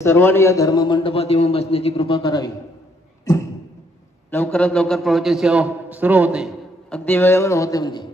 सर्वांनी या धर्म मंडपात येऊन बसण्याची कृपा करावी. लवकरात लवकर प्रवचन सेवा सुरू होते, अगदी वेळेवर होते. म्हणजे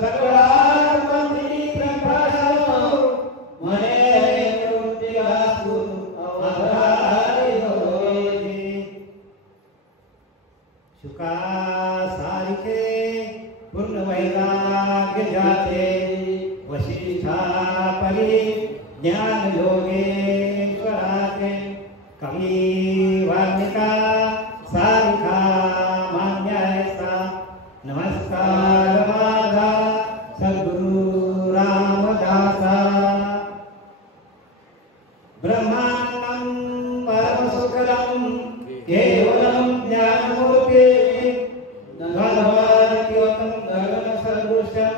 Sakala ज्ञान योगेश्वराचे कवी वाल्मिका सारिखा मान्यायसा नमस्कार माझा सद्गुरु रामदासा ब्रह्मानंदं परमसुखदं केवलं ज्ञानमूर्ते नभवादित्योतं गगनसदृशं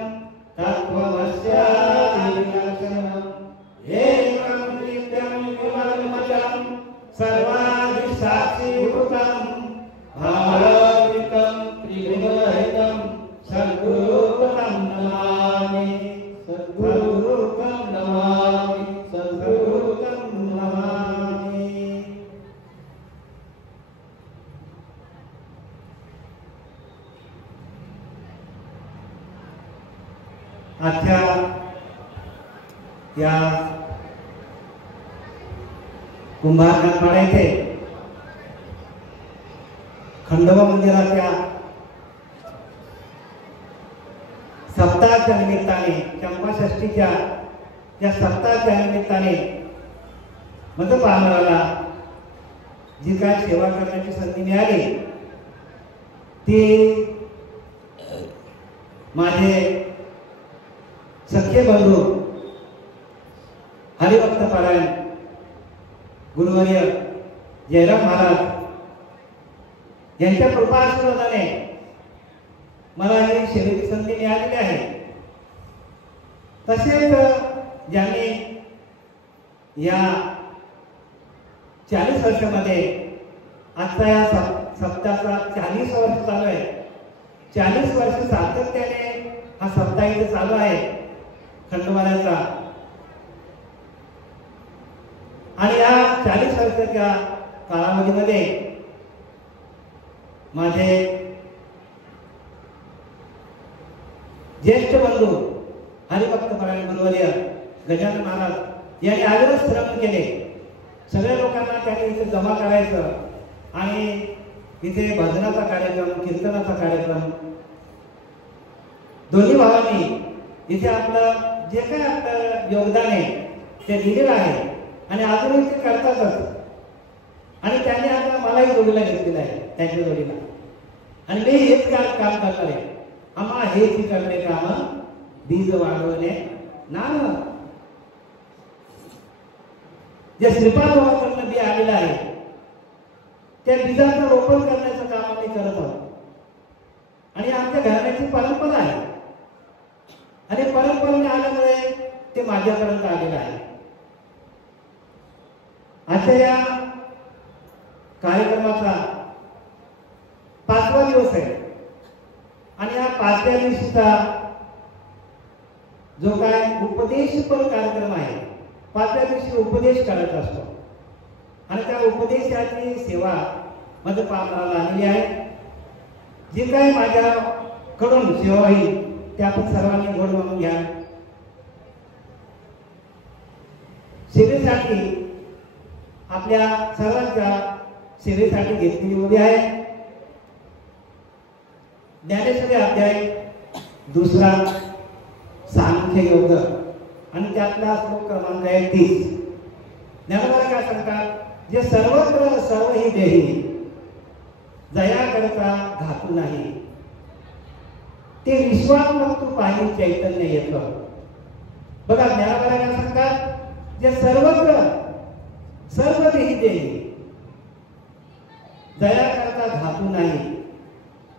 तत्त्वमस्यादिविनाशनम् एकं नित्यं विमलमजं सर्वादिसाक्षीभूतं भावातीतं त्रिगुणरहितं सद्गुरुं नमामि सद्गुरुं नमामि सद्गुरुं नमामि। आजच्या या कुंभारनाथ येथे खंडोबा मंदिराच्या सप्ताहाच्या निमित्ताने चंपाषष्ठीच्या या सप्ताहाच्या निमित्ताने मतपामराला जी काय सेवा करण्याची संधी मिळाली ती माझे सख्खे बंधू हरिभक्त पारायण गुरुवर्य जयराम महाराज यांच्या कृपाआशीर्वादाने मला ही सेवेची संधी मिळालेली आहे। तसेच ज्यांनी या 40 वर्षामध्ये आता या सप्ताहाचा 40 वर्ष चालू आहे। 40 वर्ष सातत्याने हा सप्ताह इथे चालू आहे खंडोबाचा आणि या 40 वर्षाच्या कालावधीमध्ये माझे ज्येष्ठ बंधू हरिभक्त पारायण गुरुवर्य गजानन महाराज यांनी आग्रह श्रम केले। सगळ्या लोकांना त्यांनी इथे जमा करायचं आणि इथे भजनाचा कार्यक्रम कीर्तनाचा कार्यक्रम दोन्ही भावांनी इथे आपलं जे काय आपलं योगदान आहे ते दिलेलं आहे आणि अजूनही ते करतातच आणि त्यांनी आता मलाही जोडीला घेतलेलं आहे त्यांच्या जोडीला आणि मी हेच काम करणार आहे। आम्हा हेच करणे काम बीज वाढवणे नाम जे श्रीपाद बाबांकडून बी आलेलं आहे त्या बीजाचं रोपण करण्याचं काम आम्ही करत आहोत आणि आमच्या घराण्याची परंपरा आहे आणि परंपरेने आल्यामुळे ते माझ्यापर्यंत आलेलं आहे। आजच्या या कार्यक्रमाचा 5वा दिवस आहे आणि या 5व्या दिवशीचा जो काय उपदेशपर कार्यक्रम आहे 5व्या दिवशी उपदेश करायचा असतो आणि त्या उपदेशाची सेवा मध्ये पामराला आलेली आहे। जी काय माझ्याकडून सेवा होईल ते आपण सर्वांनी गोड म्हणून घ्या। सेवेसाठी आपल्या सर्वांच्या सेवेसाठी घेतलेली उभी आहे ज्ञानेश्वरी अध्याय 2 सांख्य योग आणि त्यातला श्लोक क्रमांक आहे 30। ज्ञानोबा काय सांगतात जे सर्वत्र सर्व ही देही जया करता घातू नाही ते विश्वात्मक तू पाहिजे चैतन्य येतं। बघा ज्ञानोबा काय सांगतात जे सर्वत्र सर्व देही देही जया करता घातू नाही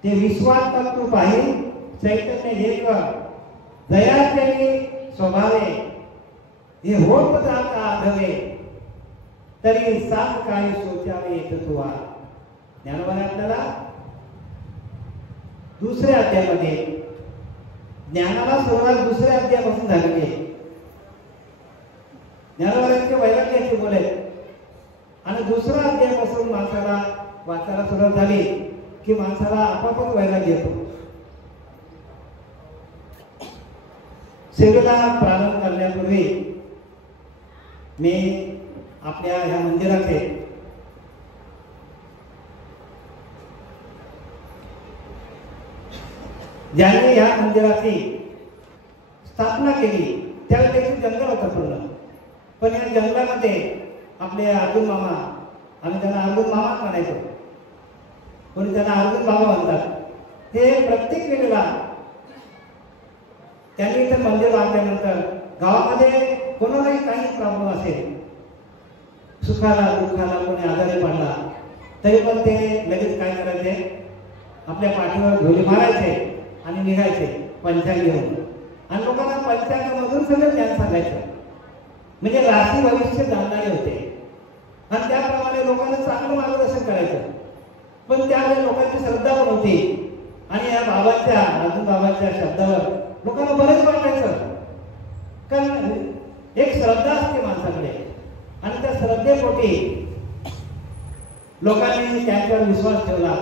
ते विश्वात्मक तू पाहिजे चैतन्य येतं दयाचे स्वभावे हे होत जाता आढळे तरी सात काही सोचावे येत तुवा। ज्ञानोबा आपल्याला 2ऱ्या अध्यायामध्ये ज्ञानाला सुरुवात 2ऱ्या अध्यायापासून झालेली आहे। ज्ञानोबाचे वैराग्याचे बोले आणि 2रा अध्यायापासून माणसाला वाचायला सुरुवात झाली की माणसाला आपोआपच वैराग्य येतो। सेवेला प्रारंभ करण्यापूर्वी मी आपल्या ह्या मंदिराचे ज्यांनी ह्या मंदिराची स्थापना केली त्यावेळी त्याची जंगल होतं पूर्ण पण या जंगलामध्ये आपले अर्जुन मामा, आम्ही त्यांना अर्जुन मामाच म्हणायचो, कोणी त्यांना अर्जुन बाबा म्हणतात, हे प्रत्येक वेळेला त्यांनी इथं मंदिर बांधल्यानंतर गावामध्ये कोणालाही काही प्रॉब्लेम असेल, सुखाला दुःखाला कोणी आजारी पडला तरी पण ते लगेच काय करायचे, आपल्या पाठीवर झोली मारायचे आणि निघायचे पंचांग घेऊन, आणि लोकांना पंचांगामधून सगळं ज्ञान सांगायचं. म्हणजे राशी भविष्य जाणणारे होते आणि त्याप्रमाणे लोकांना चांगलं मार्गदर्शन करायचं. पण त्यावेळी लोकांची श्रद्धा पण होती आणि या बाबांच्या, अर्जुन बाबांच्या शब्दावर लोकांना बरंच वाटायचं. कारण एक श्रद्धा असते माणसाकडे आणि त्या श्रद्धेपोटी लोकांनी त्यांच्यावर विश्वास ठेवला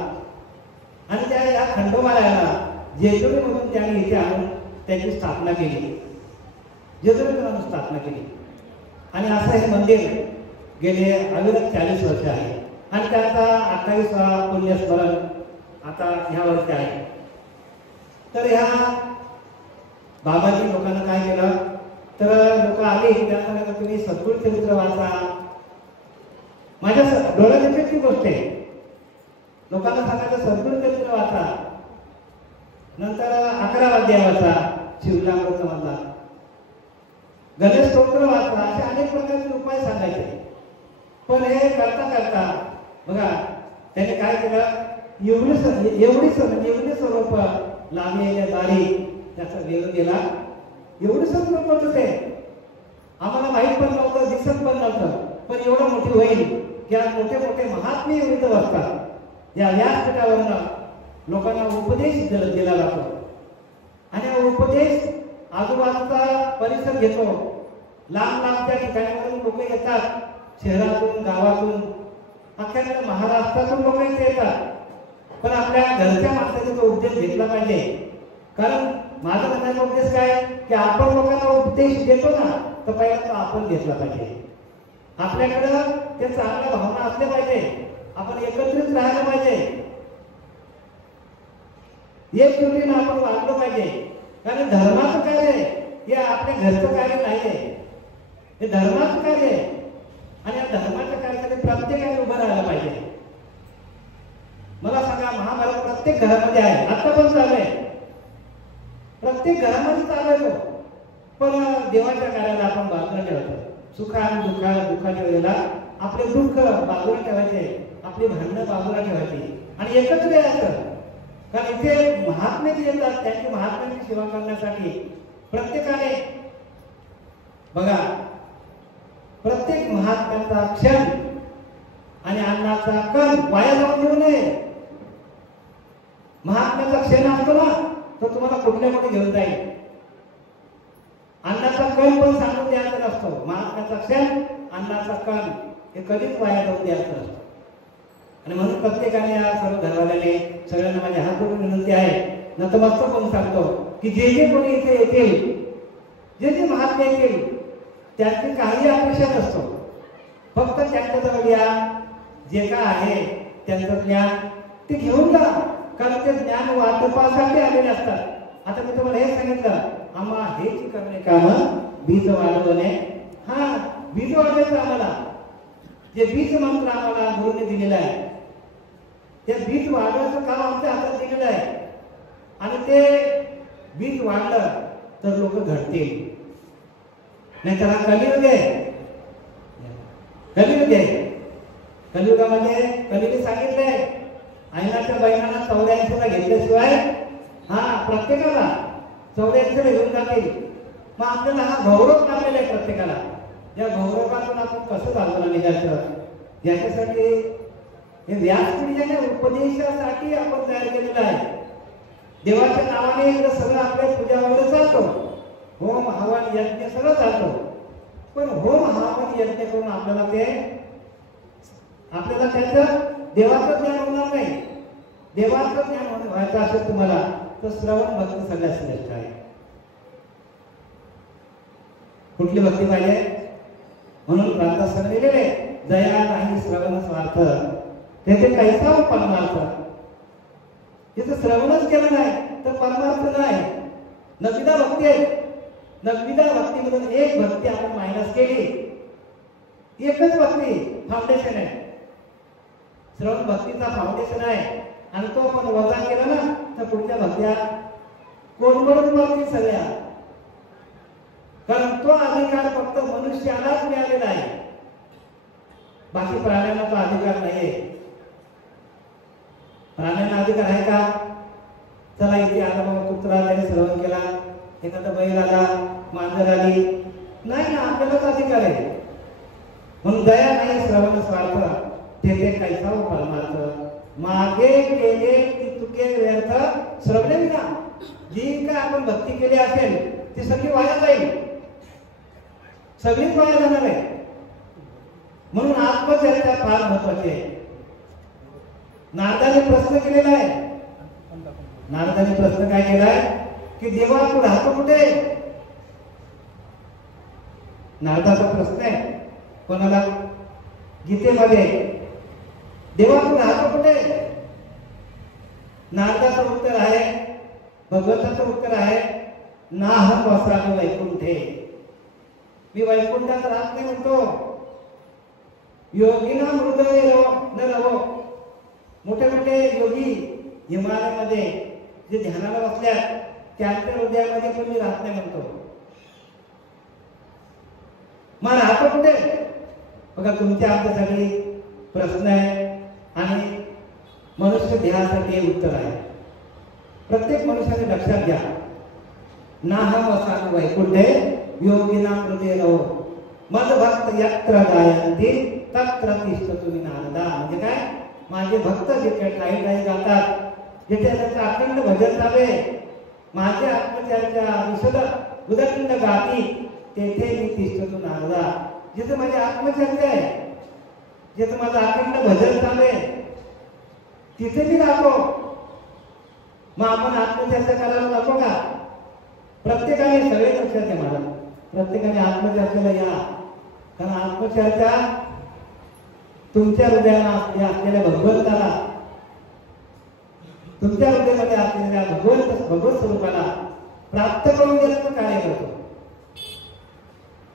आणि त्या या खंडोबाला जेजुरीमधून त्यांनी इथे आणून त्याची स्थापना केली, जेजुरीतून आणून स्थापना केली. आणि असं हे मंदिर गेले अविरत 40 वर्ष आहे आणि त्याचा 28वा पुण्यस्मरण आता ह्या वर्षी आहे. तर ह्या बाबांनी लोकांना काय केलं, तर लोक आले त्यांना सांगितलं तुम्ही सद्गुरू चरित्र वाचा. माझ्या डोळ्यात ती गोष्ट आहे, लोकांना सांगायचं सद्गुरू चरित्र वाचा, नंतर 11 अध्याय वाचा, शिवलामृत मधला गणेश स्तोत्र वाचा, असे अनेक प्रकारचे उपाय सांगायचे. पण हे करता करता बघा त्याने काय केलं, एवढी स्वरूप लांबी दारी त्याचा वेग गेला, एवढी स्वरूप होत ते आम्हाला माहीत पण नव्हतं, दिसत पण नव्हतं. पण एवढं मोठी होईल की आज मोठे मोठे महात्मे इथं बसतात. या व्यासपीठावरनं लोकांना उपदेश दिला जातो आणि हा उपदेश आजूबाजूचा परिसर घेतो. लांब लांबच्या ठिकाणावरून लोक येतात, शहरातून, गावातून, अख्ख्या महाराष्ट्रातून लोक इथे येतात. पण आपल्या घरच्या माणसाने तो उपदेश घेतला पाहिजे. कारण माझा म्हणण्याचा उद्देश काय की आपण लोकांना उपदेश देतो ना, तर पहिला तो आपण घेतला पाहिजे. आपल्याकडं ते चांगल्या भावना असल्या पाहिजे, आपण एकत्रित राहायला पाहिजे, एक जुटीनं आपण वागलं पाहिजे. कारण धर्माचं कार्य हे आपल्या घरचं कार्य नाही, हे धर्माचं कार्य आहे आणि या धर्माच्या कार्यासाठी प्रत्येकाने उभं राहायला पाहिजे. मला सांगा, महाभारत प्रत्येक घरामध्ये आहे, आता पण चालू आहे, प्रत्येक घरामध्ये चालू आहे तो. पण देवाच्या कार्याला आपण बाजूला ठेवायचं. दुःखाच्या वेळेला आपले दुःख बाजूला ठेवायचे, आपली भांडणं बाजूला ठेवायची आणि एकत्र यायचं. कारण इथे महात्मे येतात, त्यांची महात्म्यांची सेवा करण्यासाठी प्रत्येकाने बघा, प्रत्येक महात्म्याचा क्षण आणि अन्नाचा कण वाया जाऊन देऊ नये. महात्म्याचा क्षण असतो ना, तो तुम्हाला कुठल्या कुठे घेऊन जाईल. अन्नाचा कण पण सांगून द्यायचा नसतो. महात्म्याचा क्षण, अन्नाचा कण हे कधीच वाया जाऊन द्यायचं नसतं. आणि म्हणून प्रत्येकाने या सर्व घरवाल्याने सगळ्यांना माझ्या हात जोडून विनंती आहे, नतमस्तक होऊन सांगतो की जे जे कोणी इथे येतील, जे जे महात्मे येतील, त्यांची काही अपेक्षा नसतो. फक्त त्यांच्याजवळ या, जे काय आहे त्यांचं ज्ञान ते घेऊन जा. कारण ते ज्ञान वाटपासाठी आलेले असतात. आता मी तुम्हाला हे सांगितलं, आम्हा हे करणे काम बीज वाढवणे. हा, बीज वाढवायचं आम्हाला, जे बीज मंत्र आम्हाला गुरुने दिलेला आहे, ते बीज वाढवायचं काम आमच्या हातात दिलेलं आहे. आणि ते बीज वाढलं तर लोक घडतील. नाही तर हा कलियुग आहे, कलियुग आहे. कलियुगामध्ये कलियुगी सांगितलंय, आईनाच्या बहिणांना 84ला घेतल्याशिवाय प्रत्येकाला 84ला घेऊन जातील. मग आपल्याला हा गौरव लागलेला आहे प्रत्येकाला. या गौरवातून आपण कसं बाजूला निघायचं, याच्यासाठी हे व्यासपीठाने उपदेशासाठी आपण तयार केलेलं आहे. देवाच्या नावाने इकडे सगळं आपल्या पूजा वगैरे चालतो, होम हवन यज्ञ सगळं चालतो. पण होम हवन यज्ञ करून आपल्याला त्याचं देवाचं ज्ञान होणार नाही. देवाचं ज्ञान व्हायचं असेल तुम्हाला तर श्रवण भक्ती सगळ्यात श्रेष्ठ आहे. कुठली भक्ती पाहिजे? म्हणून प्रार्थना सांगितलेले, जया नाही श्रवण स्वार्थ, त्याचे कैसा परमार्थ. तिथं श्रवणच केलं नाही तर परमार्थ नाही. नवविधा भक्ती आहे, नवविधा भक्तीमधून एक भक्ती आपण मायनस केली एकच भक्ती फाउंडेशन आहे. श्रवण भक्तीचा फाउंडेशन आहे आणि तो आपण वजा केला ना तर पुढच्या भक्त्या कोणकडून मिळतील सगळ्या. कारण तो अधिकार फक्त मनुष्यालाच मिळालेला आहे, बाकी प्राण्यांना तो अधिकार नाहीये. प्राण्यांना अधिकार आहे का? चला इथे आता मग कुत्रा त्याने श्रवण केला, एखादा बैल आला, मांजर आली, नाही ना, आपल्यालाच अधिकार आहे. म्हणून दया नाही श्रवण स्वार्थ तेथे कैसा हो परमार्थ मागे केले की तुके व्यर्थ श्रवणे विना. जी काय आपण भक्ती केली असेल ती सगळी वाया जाईल, सगळीच वाया जाणार आहे. म्हणून आत्मचर्चा फार महत्वाची आहे. नारदाने प्रश्न केलेला आहे. नारदाने प्रश्न काय केलाय की देवा तू राहतो कुठे? नारदाचा प्रश्न आहे कोणाला? गीतेमध्ये देवा तू राहतो कुठे? नारदाचं उत्तर आहे, भगवंताचं उत्तर आहे, नाहम वसामि वैकुंठे. मी वैकुंठात राहत नाही म्हणतो. योगिना हृदय न रहो. मोठे मोठे योगी हिमालयामध्ये जे ध्यानाला बसल्यात त्यांच्या हृदयामध्ये पण मी राहत नाही म्हणतो. मग राहतो कुठे? बघा तुमच्या आमच्यासाठी प्रश्न आहे आणि मनुष्य ध्येयासाठी उत्तर आहे. प्रत्येक मनुष्याने लक्षात घ्या, नाहम वसामि वैकुंठे योगिना हृदय रहो मद भक्त यत्र गायन्ति तत्र तिष्ठतु नारदा. म्हणजे काय? माझे भक्त जिथे काही काही जातात, जिथे त्यांचं अखंड भजन चालू आहे, माझे आत्मचर्चा विशद उदंड गाती तेथे मी तिष्ठतु नारदा. जिथे माझी आत्मचर्चा आहे, जिथे माझं अखंड भजन चालू आहे, तिथे मी राहतो. मग आपण आत्मचर्चा करायला नको का? प्रत्येकाने सगळे लक्षात घ्या मला, प्रत्येकाने आत्मचर्चेला या. कारण आत्मचर्चा तुमच्या हृदयाला असलेल्या भगवंताला, तुमच्या हृदयामध्ये असलेल्या भगवत स्वरूपाला प्राप्त करून देण्याचं कार्य करतो.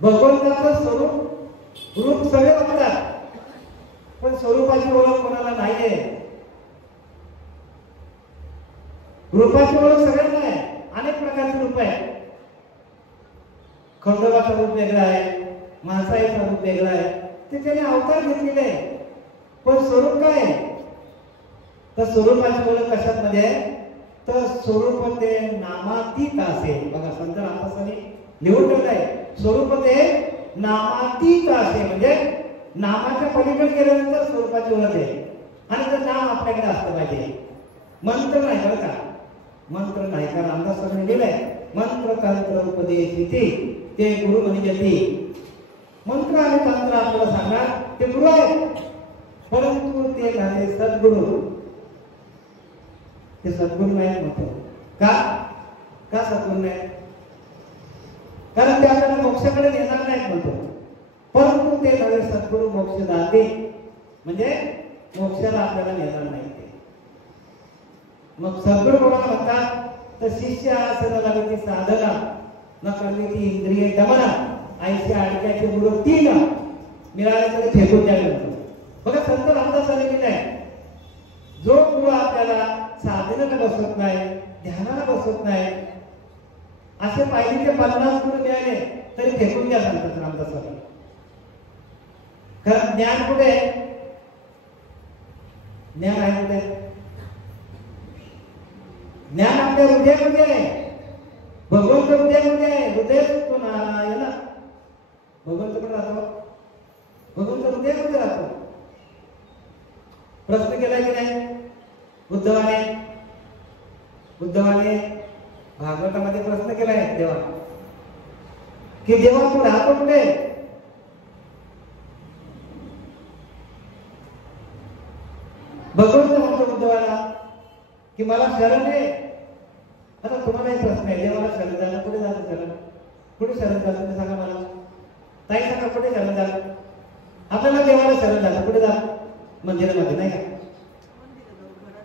भगवंताचं स्वरूप रूप सगळे बघतात, पण स्वरूपाची ओळख कोणाला नाहीये. रूपाची ओळख सगळ्यांना आहे. अनेक प्रकारचे रूप आहे. खंडोबाचं रूप वेगळं आहे, माणसाईचं रूप वेगळं आहे, ते त्याने अवतार घेतलेले. पण स्वरूप काय आहे? तर स्वरूपाची ओळख कशात मध्ये आहे? तर स्वरूप ते नामातीत असेल. बघा संत रामदासांनी लिहून ठेवलंय, स्वरूप ते नामातीत असेल. म्हणजे नामाच्या पलीकडे गेल्यानंतर स्वरूपाची ओळख आहे. आणि तर नाम आपल्याकडे असलं पाहिजे. मंत्र नाही बरं का, मंत्र नाही. कारण रामदासांनी लिहिलंय, मंत्र तंत्र उपदेशिती ते गुरु म्हणजे. मंत्र आणि तंत्र आपल्याला सांगणार ते गुरु आहे, परंतु ते झाले सद्गुरु. ते सद्गुरु नाही म्हणतो. का? का सद्गुरु नाही? कारण ते आपल्याला मोक्षाकडे नेणार नाहीत म्हणतो. परंतु ते झाले सद्गुरु मोक्षदाते, म्हणजे मोक्षाला आपल्याला नेणार नाही ते. मग सद्गुरु कोणाला म्हणतात? तर शिष्य आसन लागती साधना न करली ती इंद्रिय दमना आईच्या अडक्याचे गुरु तीन मिळाले तरी फेकून द्यावे म्हणतो. बघा संत रामदासांनी लिहिलंय, जो गुरु आपल्याला साधनेला बसवत नाही, ध्यानाला बसवत नाही, असे पाहिजे ते 50 गुरु मिळाले तरी फेकून द्या सांगतात रामदासांनी. कारण ज्ञान कुठे? ज्ञान आहे कुठे? ज्ञान आपल्या हृदयामध्ये आहे. भगवंत हृदयामध्ये आहे. हृदय तो नारायण. भगवंत कुठे राहतो? भगवंत हृदयामध्ये राहतो. प्रश्न केला की नाही उद्धवाने? उद्धवाने भागवतामध्ये प्रश्न केलाय देवा की देवा तू राहतो कुठे? भगवंत म्हणतो उद्धवाला की मला शरण आहे. आता तुम्हाला एक प्रश्न आहे, देवाला शरण झालं कुठे जातं? शरण कुठे शरण झालं तुम्ही सांगा मला. ताई सांगा कुठे शरण झालं? आपल्याला देवाला शरण झालं कुठे जात? मंदिरामध्ये नाही का?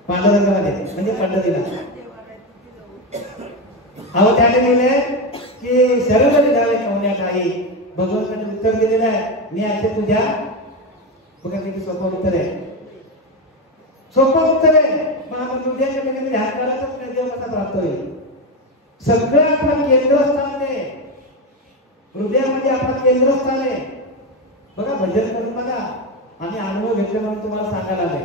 पांडुरंगामध्ये म्हणजे पंढरीला. अहो त्याने लिहिले की शरण जावे कोण्या काही भगवंताने उत्तर दिलेलं आहे, मी असे तुझ्या, बघा किती सोपं उत्तर आहे, सोपं उत्तर आहे. मग आपण हृदयाच्या ठिकाणी ध्यान करायचंच नाही, देव कसा प्राप्त होईल? सगळं आपलं केंद्रस्थान आहे, हृदयामध्ये आपलं केंद्रस्थान आहे. बघा भजन करून बघा, आम्ही अनुभव घेतले म्हणून तुम्हाला सांगायला आले.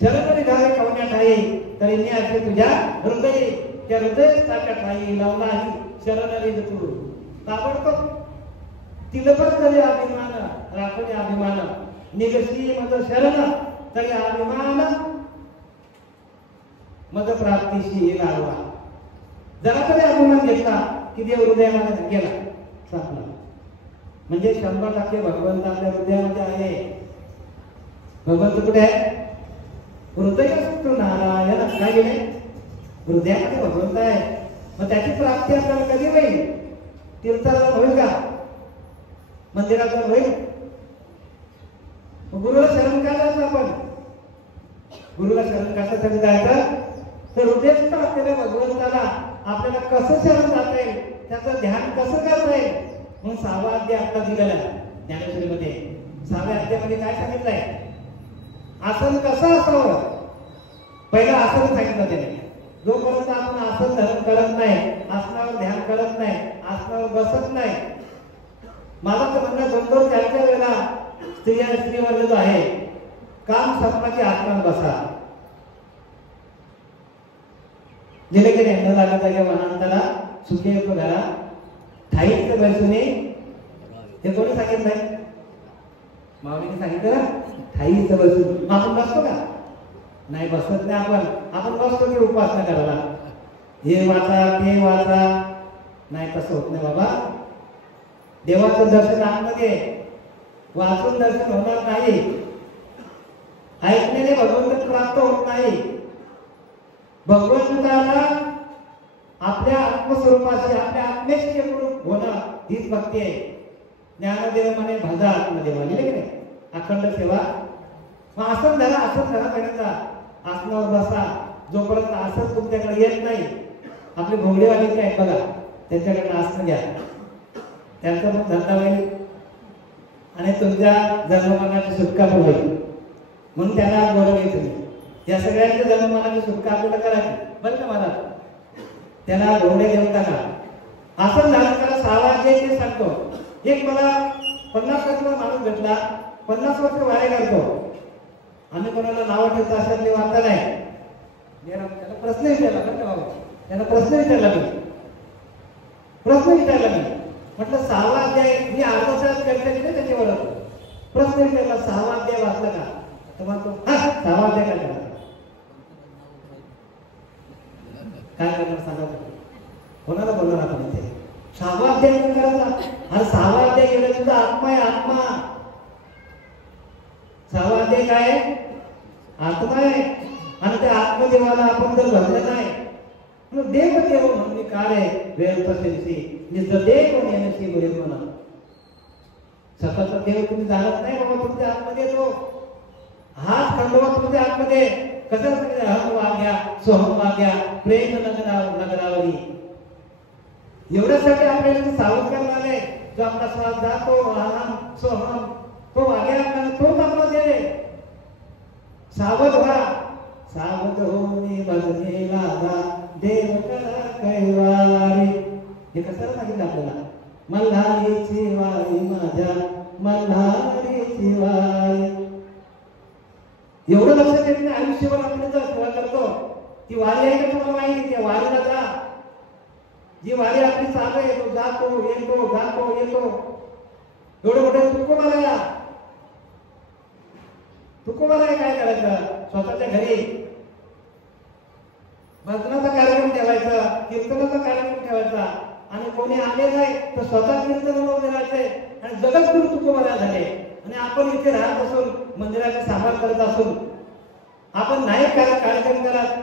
शरण घावे कवण्या ठाई तरी मी असे तुझ्या हृदय, त्या हृदय सारख्या ठाई लावलाही शरण रे तू. ताबडतोब तिलपत तरी अभिमान राखणे अभिमान, निगशी मद शरण तरी अभिमान मद प्राप्तीशी लागला. जरा तरी अभिमान घेतला की देव हृदयामध्ये गेला, संपला. म्हणजे 100% भगवंत आपल्या हृदयामध्ये आहे. भगवंत कुठे आहे? हृदयस्थो नारायण. काय गेले? हृदयामध्ये भगवंत आहे. मग त्याची प्राप्ती आपल्याला कधी होईल? तीर्थाला होईल का? मंदिरात होईल? गुरुला शरण काय जायचं आपण? गुरुला शरण कशासाठी जायचं? तर हृदयस्थ असलेल्या भगवंताला आपल्याला कसं शरण जाता येईल, त्याचं ध्यान कसं करता येईल, म्हणून 6वा अध्याय आता दिलेला आहे ज्ञानेश्वरीमध्ये. 6व्या अध्यायामध्ये काय सांगितलंय? आसन कसं असावं. पहिलं आसन सांगितलं त्याने. जोपर्यंत आपण आसन धरण करत नाही, आसनावर ध्यान करत नाही, आसनावर बसत नाही. मला तर म्हणणं 2-2, 4-4 वेळा स्त्रीवर जो आहे काम संपण्याची आसनावर बसा. गेले गेले न लागत आहे वनांतला सुखी येतो घरा ठाईच बसूने. हे कोणी सांगितलंय? माऊलीने सांगितलं ना, ठाईच बसून. आपण बसतो का? नाही, बसत नाही आपण. आपण बसतो की उपासना करायला, हे वाचा ते वाचा. नाही, तसं होत नाही बाबा. देवाचं दर्शन आतमध्ये, वाचून दर्शन होणार नाही. ऐकण्याने भगवंत प्राप्त होत नाही. भगवंताला आपल्या आत्मस्वरूपाशी, आपल्या आत्मेशी एकरूप होणं हीच भक्ती आहे. ज्ञानदेव म्हणे भजा आत्मदेवा. लिहिले की नाही? अखंड सेवा. मग आसन धरा, आसन धरा पहिल्यांदा. आसनावर बसा. जोपर्यंत आसन तुमच्याकडे येत नाही, आपले भोगडेवाले जे आहेत बघा, त्यांच्याकडे आसन घ्या. त्यांचा पण धंदा होईल आणि तुमच्या जन्ममरणाची सुटका पण होईल. म्हणून त्यांना बोलवले तुम्ही. या सगळ्यांच्या जन्ममरणाची सुटका आपल्याला करायची बरं का महाराज. त्याला घोडे देऊन टाका. आसन धारण करा. 6वा अध्याय ते सांगतो. एक मला 50 वर्षाचा माणूस भेटला, 50 वर्ष वारे घालतो. आम्ही कोणाला नाव ठेवतो अशातली वार्ता नाही. त्याला प्रश्न विचारला बरं का बाबा, त्याला प्रश्न विचारला मी. म्हटलं 6वा अध्याय मी अर्धा तास चर्चा केली त्याच्यावर. प्रश्न विचारला 6वा अध्याय वाचला का? तर म्हणतो हा 6वा अध्याय काय करणार? काय करणार सांगा? कोणाला बोलणार आपण इथे? 6वा अध्याय करायचा. आणि 6वा अध्याय गेला तुझा आत्मा आहे, आत्मा. 6वा अध्याय काय आहे? आत्मा आहे. आणि त्या आत्मदेवाला आपण जर भरलं नाही, मग देव देव म्हणून काय आहे? वेळ तसेची निज देव नेण्याची बरे म्हणा. स्वतःचा देव तुम्ही जाणत नाही बाबा, तुमच्या आतमध्ये येतो. हात खंडोबा तुमच्या आतमध्ये. कसं सांगितलं? अहम वाग्या सोहम वाग्या प्रेम नगरावरी. एवढ्यासाठी आपल्याला सावध करायला आले. जो आपला श्वास जातो, अहम सोहम, तो वाग्या आपल्याला, तोच आपला देव आहे. सावध व्हा. सावध होऊन भजने लागा देव करा कैवारी. हे कसं सांगितलं आपल्याला? मल्हारीची वारी माझ्या मल्हारीची वारी. एवढं लक्षात येत नाही. आयुष्यभर आपण जर सेवा करतो, ती वारी आहे का तुम्हाला माहिती? त्या वारीला जा. जी वारी आपली चालू आहे, तो जातो येतो जातो येतो. एवढं मोठं तुकोबाला, तुकोबाला काय करायचं? स्वतःच्या घरी भजनाचा कार्यक्रम ठेवायचा, कीर्तनाचा कार्यक्रम ठेवायचा. आणि कोणी आले नाही तर स्वतः कीर्तन राहायचे. आणि जगद्गुरु तुकोबाला झाले. आणि आपण इथे राहत असून, मंदिराची सांभाळ करत असून, आपण नाही कार्यक्रम करत,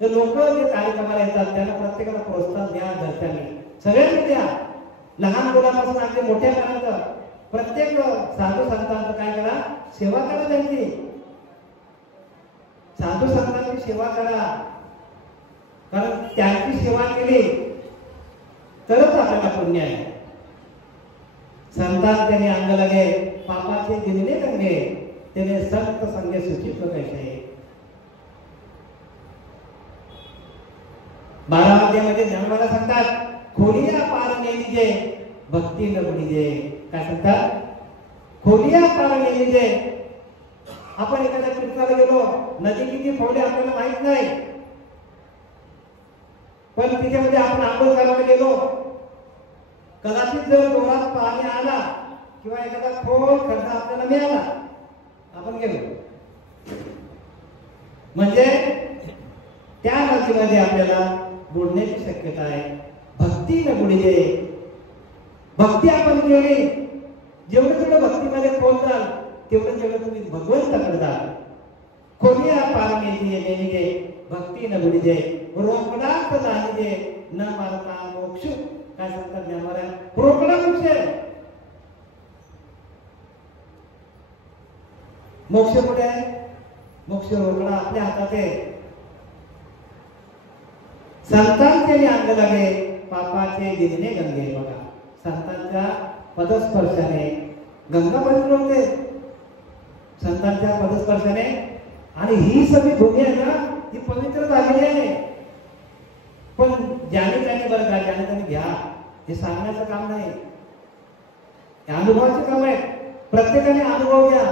तर लोक जे कार्यक्रमाला येतात त्यांना प्रत्येकाला प्रोत्साहन द्या. दर्शनी सगळ्यांनी द्या. लहान मुलापासून अगदी मोठ्यापर्यंत प्रत्येक साधू संतांचं काय करा? सेवा करा. त्यांची साधू संतांची सेवा करा. कारण त्यांची सेवा केली तरच आपल्याला पुण्य आहे. संतान त्याने अंग लगे पापाचे दिले गंगे त्याने संत संगे सूचित कैसे 12 अध्यायामध्ये ज्ञानोबाला सांगतात खोलिया पार नेलीजे भक्ती न बुडीजे. काय सांगतात? खोलिया पार नेलीजे. आपण एखाद्या तीर्थाला गेलो, नदी किती खोल आहे आपल्याला माहित नाही, पण तिच्यामध्ये आपण आंघोळ करायला गेलो, कदाचित जर डोळ्यात पाणी आला किंवा एखादा खोल खड्डा आपल्याला मिळाला, आपण गेलो म्हणजे त्या नदीमध्ये आपल्याला बुडण्याची शक्यता आहे. भक्ती न बुडीजे. भक्ती आपण केली, जेवढं जेवढं भक्तीमध्ये पोहोचाल तेवढं तेवढं तुम्ही भगवंताकडे जाल. खोलिया पार नेलीजे भक्ती न बुडीजे. रोकडात जाणीजे न मारता मोक्ष. काय सांगतात ज्ञानोबा? रोकडा मोक्ष आहे. मोक्ष कुठे आहे? मोक्ष रोकडा आपल्या हातात आहे. संतांचे अंग लगे पापाचे दिने गंगे. बघा, संतांच्या पदस्पर्शाने गंगा पवित्र होते. संतांच्या पदस्पर्शाने. आणि ही सगळी भूमी आहे ना, ती पवित्र झालेली आहे. पण ज्याने त्याने बरं का, ज्याने त्याने घ्या, हे सांगण्याचं काम नाही, हे अनुभवाचे काम आहे. प्रत्येकाने अनुभव घ्या.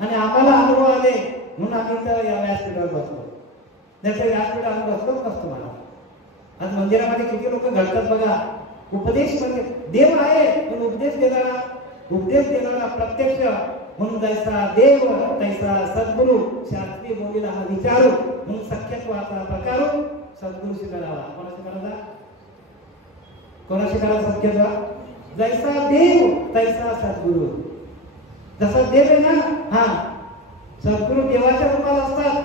आणि आम्हाला अनुभव आले म्हणून आम्ही तर या व्यासपीठावर बसतो. त्याचा व्यासपीठ आम्ही बसतोच नसतो. मला आज मंदिरामध्ये किती लोक घडतात बघा. उपदेश म्हणजे देव आहे, पण उपदेश देणारा प्रत्यक्ष म्हणून जैसा देव तैसा सद्गुरु. शास्त्री बोलीला हा विचारू म्हणून सख्यत्वाचा प्रकार सद्गुरूशी करावा. कोणाशी करायचा? कोणाशी करायचा सख्यत्व? जैसा देव तैसा सद्गुरु. जसा देव आहे ना, हा सद्गुरु देवाच्या रूपात असतात.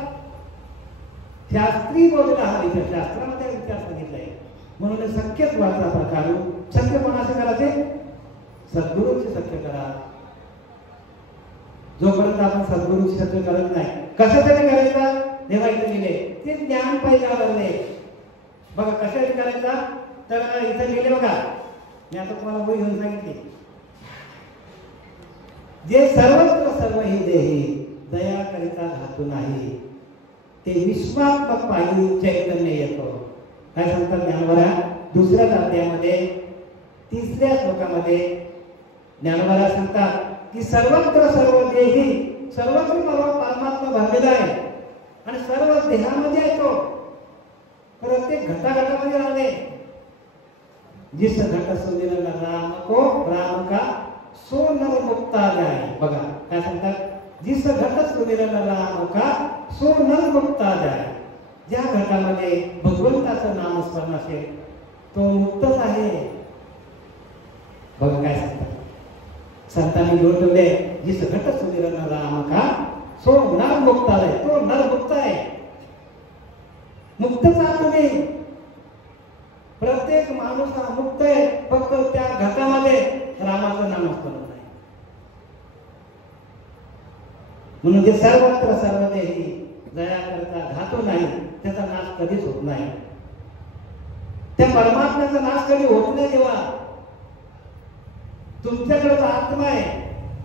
शास्त्री बोलीला हा विचार, शास्त्रामध्ये विचार सांगितलाय म्हणून सख्यत्वाचा प्रकार. सख्य कोणाशी करायचे? सद्गुरूची सख्य करा. जोपर्यंत आपण सद्गुरूची सख्य करत नाही, कशासाठी करायचा? देवा इथे गेले ते ज्ञान पाहिजे लागले. बघा कशासाठी करायचा? तर इथे गेले बघा, मी आता तुम्हाला वही घेऊन सांगितले, जे सर्वत्र सर्व ही देही दया करिता धातू नाही, ते विश्वात्मक पाहिजे चैतन्य येतो. काय सांगतात ज्ञानोबा? दुसऱ्या अध्यायामध्ये 3ऱ्या श्लोकामध्ये ज्ञानोबा सांगतात की सर्वत्र सर्व देही, सर्वत्र परमात्मा भरलेला आहे आणि सर्व देहामध्ये येतो. प्रत्येक घटाघटामध्ये राहणे. जिस घट सुंदर राम को राम का सो नर मुक्ता जाय. बघा काय सांगतात? जिस घट सुंदर राम का सो नर मुक्ता जाय. ज्या घटामध्ये भगवंताचं नामस्मरण असेल तो मुक्तच आहे. बघा काय सांगतात? संतांनी घेऊन ठेवले, जिस घट सुंदर राम का सो नर मुक्ता जाय. तो नर मुक्त आहे. मुक्तच आहात तुम्ही. प्रत्येक माणूस हा मुक्त आहे, फक्त त्या घटामध्ये रामाचं नामस्मरण नाही. म्हणून जे सर्वत्र सर्व देही दया करता घातो नाही, त्याचा नाश कधीच होत नाही. त्या परमात्म्याचा नाश कधी होत नाही. तेव्हा तुमच्याकडे जो आत्मा आहे,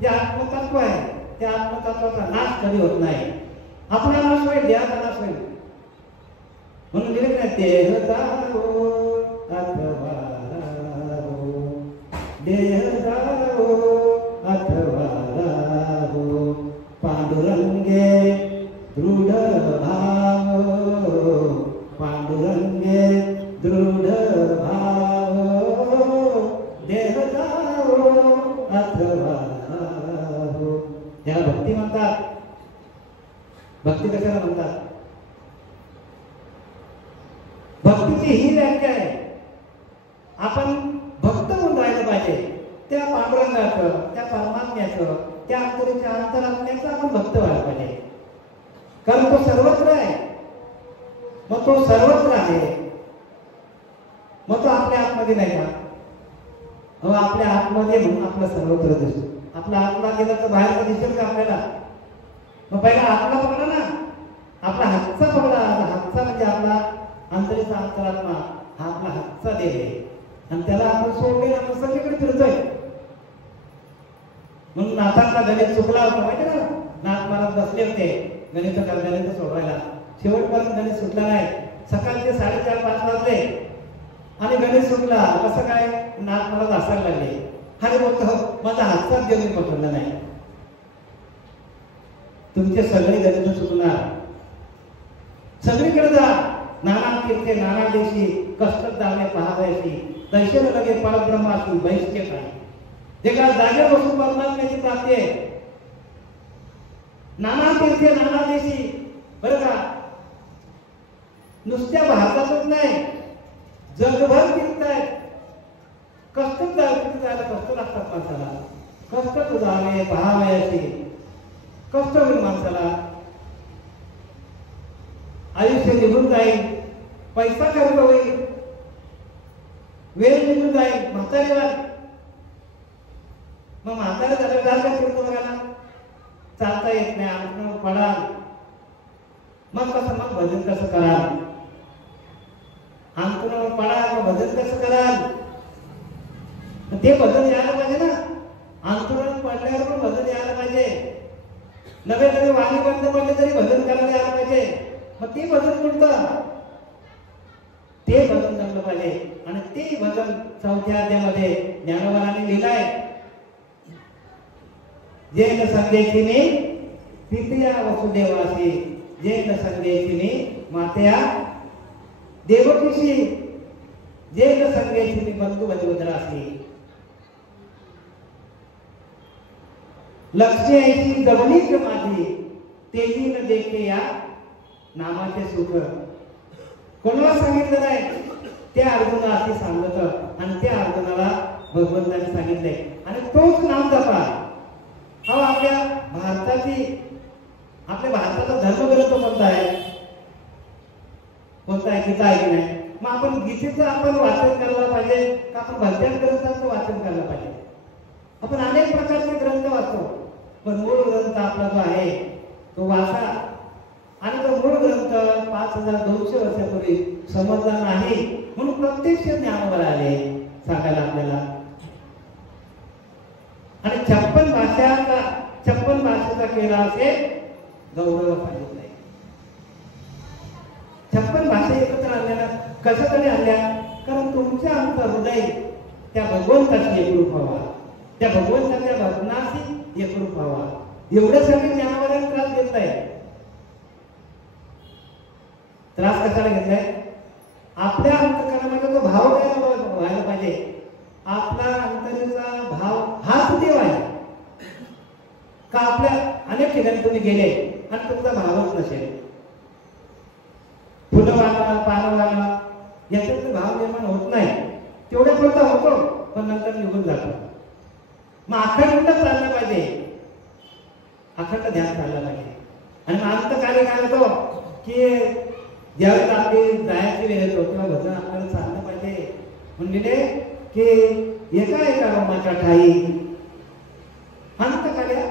जे आत्मतत्व आहे, त्या आत्मतत्वाचा नाश कधी होत नाही. आपला नाश होईल, देहाचा नाश होईल. म्हणून दिले नाही देह जाओ अथवा राहो, देह जाओ अथवा राहो, पांडुरंगे दृढ भाव, पांडुरंगे दृढ भाव, देह जाओ अथवा राहो. त्याला भक्ती म्हणतात. भक्ती कशाला म्हणतात? भक्तीची ही व्याख्या आहे. आपण भक्त म्हणून राहिलं पाहिजे. त्या पांडुरंगाचं, त्या परमात्म्याचं, त्या अंतरीच्या अंतरात्म्याचं आपण भक्त व्हायला पाहिजे. कारण तो सर्वत्र आहे. मग तो सर्वत्र आहे, मग तो आपल्या आतमध्ये नाही का? हो, आपल्या आतमध्ये म्हणून आपला सर्वत्र दिसतो. आपला आतला गेला तर बाहेरचा दिसेल का आपल्याला? मग पहिला आतला पकडा ना, आपला हातचा पकडा. हातचा म्हणजे आपला अंतरीचा अंतरात्मा, हा आपला हातचा देह आहे. आणि त्याला आपण सोडले, आपण सगळीकडे फिरतोय. नाथांचा गणित चुकला होता माहिती ना, नाथ महाराज बसले होते गणित सोडवायला, शेवटपर्यंत गणित सुटला नाही. सकाळचे 4:30-5 वाजले आणि गणित सुटला. कसं काय? नाथ महाराज हसायला लागले. आणि बोलतो माझा हातचाच गणित पकडला नाही. तुमचे सगळे गणित चुकणार. सगळीकडे जा, नाना तीर्थे नाना देशी कष्ट जाणे पहावयाशी, दर्शन लगे परब्रह्माची वैशिष्ट्य काय. जे का जागे बसून परमात्म्याची प्राप्ती आहे. नाना तीर्थे नाना देशी, बरं का, नुसत्या भारतातच नाही जगभर फिरतायत. कष्टच जायला कष्ट लागतात माणसाला. कष्ट जावे पहावयाशी, कष्ट होईल माणसाला. आयुष्य निघून जाईल, पैसा खर्च होईल, वेळ निघून जाईल, म्हातारी वाट. मग म्हातारा झालं काय फिरतो बघायला, चालता येत नाही, अंगण पडाल. मग कसं, मग भजन कसं कराल? अंतरावर पडाल, मग भजन कसं कराल? ते भजन यायला पाहिजे ना. अंतरावर पडल्यावर पण भजन यायला पाहिजे. नवे नवे वाणी बंद पडले तरी भजन करायला यायला पाहिजे. मग ते भजन कोणतं? ते भजन जमलं पाहिजे. आणि ते भजन 4थ्या अध्यायामध्ये ज्ञानोबाने लिहिलंय. जैन संदेशी मी पितया वसुदेवासी, जैन संदेशी मी मातया देवकीशी, जैन संदेशी मी बंधू बलिवदरासी. लक्ष्य ऐशी जवळीक माझी, तेही न देखे या नामाचे सुख. कोणाला सांगितलं नाही? त्या अर्जुनाला असे सांगत आणि त्या अर्जुनाला भगवंताने सांगितले. आणि तोच नाम जपा. हा आपल्या भारताचा धर्मग्रंथ कोणता आहे? कोणता आहे? गीता आहे की नाही? मग आपण गीतेचं आपण वाचन करायला पाहिजे का आपण भजन ग्रंथाचं वाचन करायला पाहिजे? आपण अनेक प्रकारचे ग्रंथ वाचतो, पण मूळ ग्रंथ आपला जो आहे तो वाचा. आणि तो मूळ ग्रंथ 5200 वर्षापूर्वी समजला नाही म्हणून प्रत्यक्ष ज्ञानोबा आले सांगायला आपल्याला. आणि 56 भाषेचा केला असे गौरव सांगितलाय. 56 भाषा एकत्र आणल्या. कशासाठी आणल्या? कारण तुमच्या आमचं हृदय त्या भगवंताशी एकरूप व्हावा, त्या भगवंताच्या भजनाशी एकरूप व्हावा. एवढ्यासाठी ज्ञानोबाने त्रास घेतलाय. त्रास कशाला घेतलाय? आपल्या अंतःकरणामध्ये तो भाव काय व्हायला पाहिजे. आपला अंतरेचा भाव हाच देव आहे का? आपल्या अनेक ठिकाणी तुम्ही गेले आणि तुमचा भावच नसेल, फुलं वाला पानं वाला याच्यात भाव निर्माण होत नाही. तेवढ्यापर्यंत होतो पण नंतर निघून जातो. मग अखंड चाललं पाहिजे, अखंड ध्यान चाललं पाहिजे. आणि अंत कार्य काय होतो की ज्यावेळेस आपली जायची वेळ येतो तेव्हा भजन आपल्याला चाललं पाहिजे. म्हणजे की एका रोमाच्या ठाई अंत कार्य.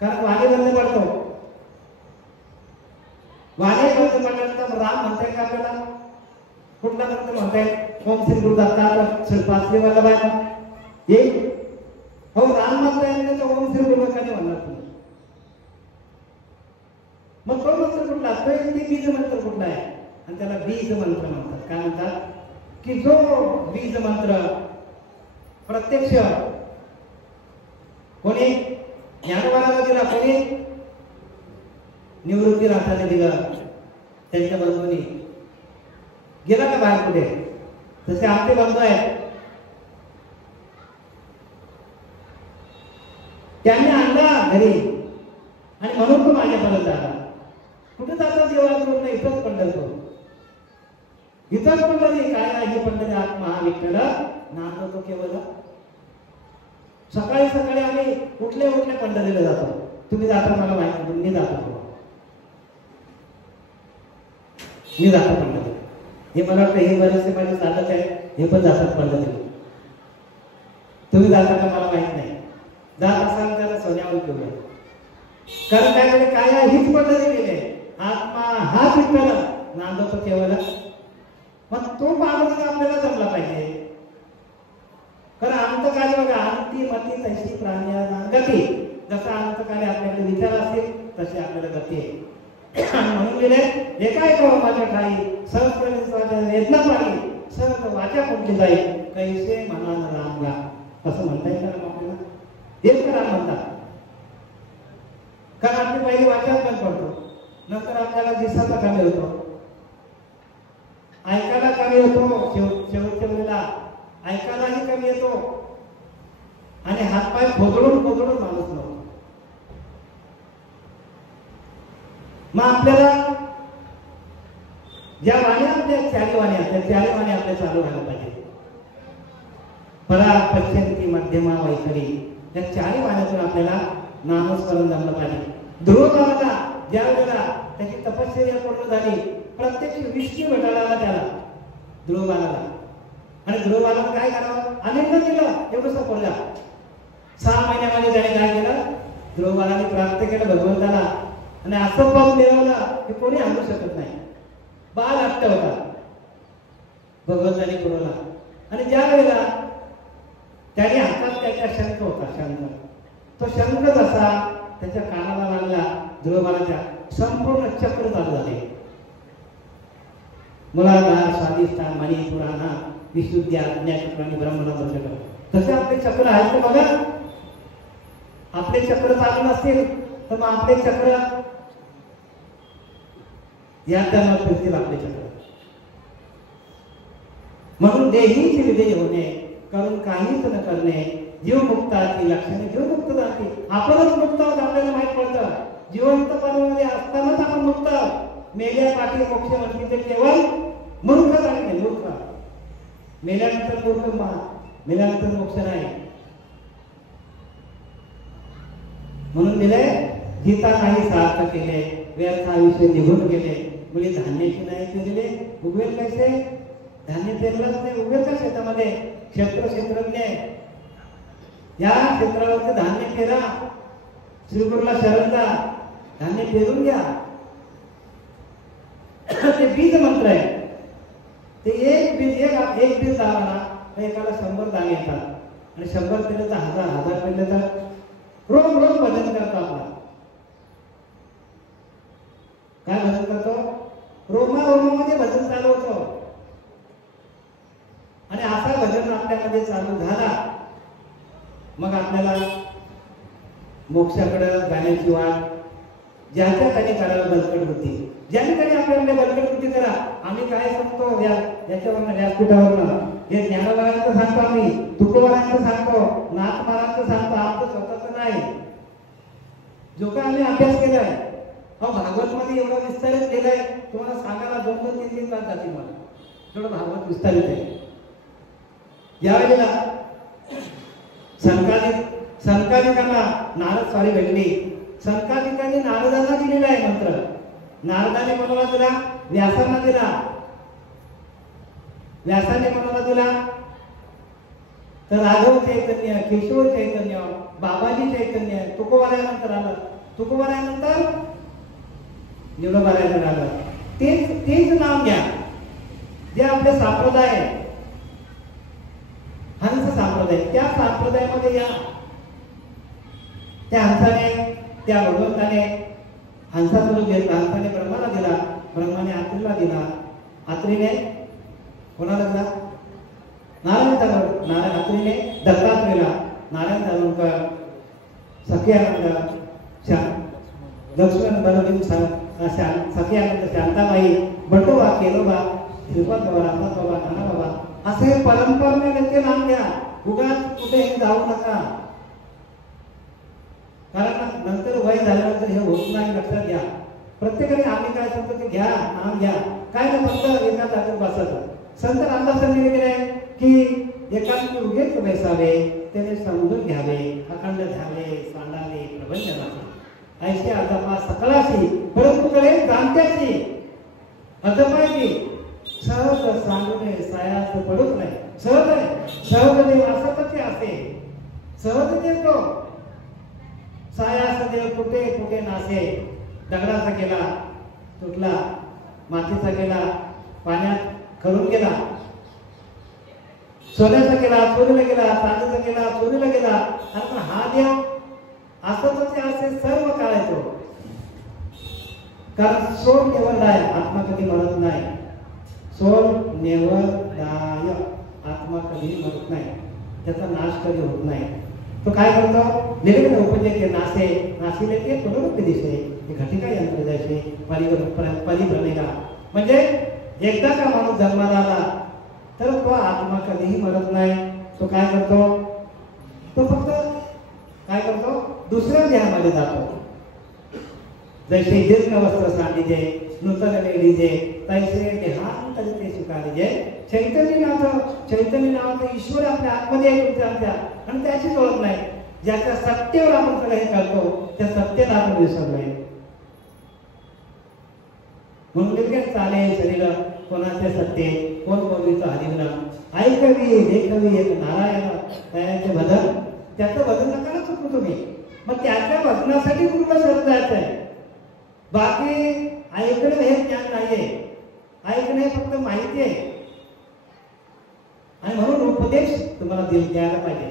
कारण वाणे बंद पडतो, वाणे बंद पडल्यानंतर राम म्हणताय का आपल्याला? कुठला ग्रंथ म्हणताय? ओम श्री गुरु दत्तात्रय श्रीपाद वल्लभाय एक. हो, राम म्हणताय तर ओम श्री गुरु कधी म्हणणार तुम्ही? मग तो मंत्र कुठला? तो एक बीज मंत्र कुठला आहे? आणि त्याला बीज मंत्र म्हणतात. काय म्हणतात? की जो बीज मंत्र प्रत्यक्ष कोणी ज्ञानोबाला दिला, कोणी निवृत्ती नाथाने दिला, त्यांच्या बंधूंनी गेला का बाहेर कुठे? तसे आपले बंधू आहेत, त्यांनी आणला घरी आणि म्हणून तो माझ्यापर्यंत आला. कुठे जातो देवाला? इथंच पंढरपूर, इथंच पंढरी. काय आहे पंढरी? आत्मा विठ्ठल नांदतो केवळ. सकाळी सकाळी आम्ही कुठल्या पंढरीला जातो. तुम्ही जाता मला माहिती, मी जातो, मी जातो पंढरी. हे मला वाटतं हे बरेचसे माझे साधक आहे, हे पण जातात पंढरीला. तुम्ही जाता का मला माहित नाही. जात असाल त्याला सोन्यावर घेऊया. कारण काय आहे? हीच पंढरी गेले. आत्मा हा विठ्ठल नांदतो केवळ. मग तो मार्ग आपल्याला जमला पाहिजे. कारण अंतकाली बघा, अंती मती तशी प्राण्याला गती. जसा अंतकाली आपल्याकडे विचार असतील तसे आपल्याला गती आहे. म्हणून दिले जे काय करू माझ्या ठाई सहस्त्र वेदना पाणी सहज वाचा कुठली जाईल कैसे मनान राम गा. असं म्हणता येईल ना आपल्याला? हेच तर राम म्हणतात. कारण आपली पहिली वाचाच बंद पडतो, नंतर आपल्याला दिसाचा कमी होतो, ऐकायला कमी होतो, शेवटच्या वेळेला ऐकायलाही कमी येतो आणि हातपाय खोदडून खोदडून माणूस नव्हतो. मग आपल्याला ज्या वाण्या आपल्या चारी वाण्या त्या चारी वाण्या आपल्या चालू व्हायला पाहिजे. परा पश्यंती मध्यमा वैखरी या चारी वाण्यातून आपल्याला नामस्मरण जमलं पाहिजे. ध्रुव बाळाला ज्या वेळेला त्याची तपश्चर्या पूर्ण झाली, प्रत्यक्ष विष्णू भेटायला आला त्याला ध्रुव बाळाला. आणि ध्रुव बाळाला काय करावं? आनंद दिलं एवढंच पडला. 6 महिन्यामध्ये त्याने काय केलं? ध्रुव बाळाने प्राप्त केलं भगवंताला. आणि असं पाऊल मिळवलं की कोणी आणू शकत नाही. बाळ हट्ट होता, भगवंताने पुरवला. आणि ज्या वेळेला त्याने हातात त्याच्या शंख होता, शंख, तो शंख जसा त्याच्या कानाला लागला, ध्रुवबाळाच्या संपूर्ण चक्र चालू झाले. मुलाधार स्वादिष्ठान मणी पुराणा विशुद्धी आज्ञाचक्र आणि ब्रह्मनाथ चक्र. तसे आपले चक्र आहेत का बघा. आपले चक्र चालू नसतील तर मग आपले चक्र या जन्मात फिरतील आपले चक्र. म्हणून देहीची विधेय होणे, करून काहीच न करणे, जीव मुक्ताची लक्षणे. जीव मुक्त जाते, आपणच मुक्त आहोत आपल्याला माहित पडतं. जिवंतपणामध्ये असतानाच आपण मुक्त आहोत. मेल्या पाठी मोक्ष म्हणते ते केवळ मूर्ख झाले, मूर्ख. मेल्यानंतर मूर्ख, मेल्यानंतर मोक्ष नाही. म्हणून दिले गीता नाही सार्थ केले, व्यर्थ आयुष्य निघून गेले. मुली धान्याची नाही ते दिले, उगवेल कैसे? धान्य पेरलंच नाही, उगवेल का शेतामध्ये? क्षेत्रज्ञ या क्षेत्रावरती धान्य पेरा, श्रीगुरूला शरण जा, धान्य पेरून घ्या. ते बीज मंत्र आहे. ते एक बीज लावला तर एकाला 100 दाणे येतात. आणि 100 पेरले तर 1000 पेरले तर रोज रोज भजन करतो आपण. काय भजन करतो? रोमामध्ये भजन चालू होतो. आणि असा भजन आपल्यामध्ये चालू झाला मग आपल्याला मोक्षाकडे जाण्याची वाट ज्याच्या त्याने करायला बलकट होती. ज्याने त्याने आपल्याकडे बलकट होती करा. आम्ही काय सांगतो याच्यावरनं व्यासपीठावरनं हे ज्ञानोबारांचं सांगतो, आम्ही तुकोबारांचं सांगतो, नाथ महाराजांचं सांगतो, आमचं स्वतःच नाही. जो काय आम्ही अभ्यास केलाय, भागवत मध्ये एवढं विस्तारित केलंय, तुम्हाला सांगायला 2-3 तास जातील मला. थोडं भागवत विस्तारित आहे. यावेळेला संकालिकांना नारद स्वारी भेटली. संकालिकांनी नारदांना दिलेला आहे मंत्र. नारदाने कोणाला दिला? व्यासांना दिला. व्यासाने कोणाला दिला? तर राघव चैतन्य, केशव चैतन्य, बाबाजी चैतन्य, तुकोबारायानंतर आलं. तुकोबारायानंतर निवडोबारायानंतर आलं. तेच नाव घ्या जे आपले संप्रदाय आहे, हंस संप्रदाय. त्या संप्रदायामध्ये या. त्या हंसाने, त्या भगवंताने हंसाचा रूप घेतला. हंसाने ब्रह्माला दिला, ब्रह्माने आत्रीला दिला, आत्रीने कोणाला दिला? नारायण आत्रीने दत्तात्रेयला, नारायण दामोदर, सखियानंद, लक्ष्मण बलदेव, सखियानंद, शांताबाई, बटोबा, केलोबा, श्रीपत बाबा, रामनाथ बाबा, नाना बाबा, असे परंपरेने त्यांचे नाम घ्या. उगाच कुठेही जाऊ नका. कारण नंतर वय झाल्यानंतर हे होत नाही, लक्षात घ्या. प्रत्येकाने आम्ही काय सांगतो ते घ्या, नाम घ्या. काय नाही, फक्त एका जागेत बसायचं. संत रामदासांनी वगैरे की एकांकी उगेच बैसावे, त्याने समजून घ्यावे, अखंड झाले, सांडावे, प्रबंधनाचे ऐशी अदपा सकळाशी, परंतु कडे जाणत्याची अदपायची सहज सांगून सायास पडूच नाही. सहज आहे, सहज देव असतच असे, सहज देव तो सायास देव कुठे कुठे नासे. दगडाचा केला तुटला, मातीचा केला पाण्यात खरून गेला. सोन्याचा केला चोरीला गेला, चांदीचा केला चोरीला गेला, आणि पण हा देव असं ते असे सर्व काळ येतो. कारण सोल नेवर डाय, आत्मा कधी मरत नाही. सोल नेवर डाय, आत्मा कधी मरत नाही, त्याचा नाश कधी होत नाही. तो काय करतो? निर्विघ्न उपजे के नासे, नाशिले ते पुनरुक्ती दिसे, हे घटिका यंत्र जैसे परिभ्रमेगा. म्हणजे एकदा का माणूस जन्माला आला तर तो आत्मा कधीही मरत नाही. तो काय करतो? तो फक्त काय करतो? दुसऱ्या देहामध्ये जातो. जैसे दीर्घ वस्त्र सांडिजे, नूतन वेळीजे, तैसे देहांतरिते स्वीकारिजे. चैतन्य नावाचं ईश्वर आपल्या आतमध्ये आहे तुमच्या, आणि त्याचीच ओळख नाही. ज्याच्या सत्तेवर आपण सगळं हे करतो त्या सत्तेला आपण विसरलोय. म्हणून लगेच चाले शरीर कोणाचे सत्ते, कोण बोलवीचं हरिनाम. ऐकवी लेखवी एक नारायण त्याचे भजन, त्याचं भजन नका चुकू तुम्ही. मग त्याच्या भजनासाठी गुरुला शरण जायचं आहे. बाकी ऐकणं हे ज्ञान नाहीये, ऐकणं हे फक्त माहिती आहे. आणि म्हणून उपदेश तुम्हाला द्यायला पाहिजे.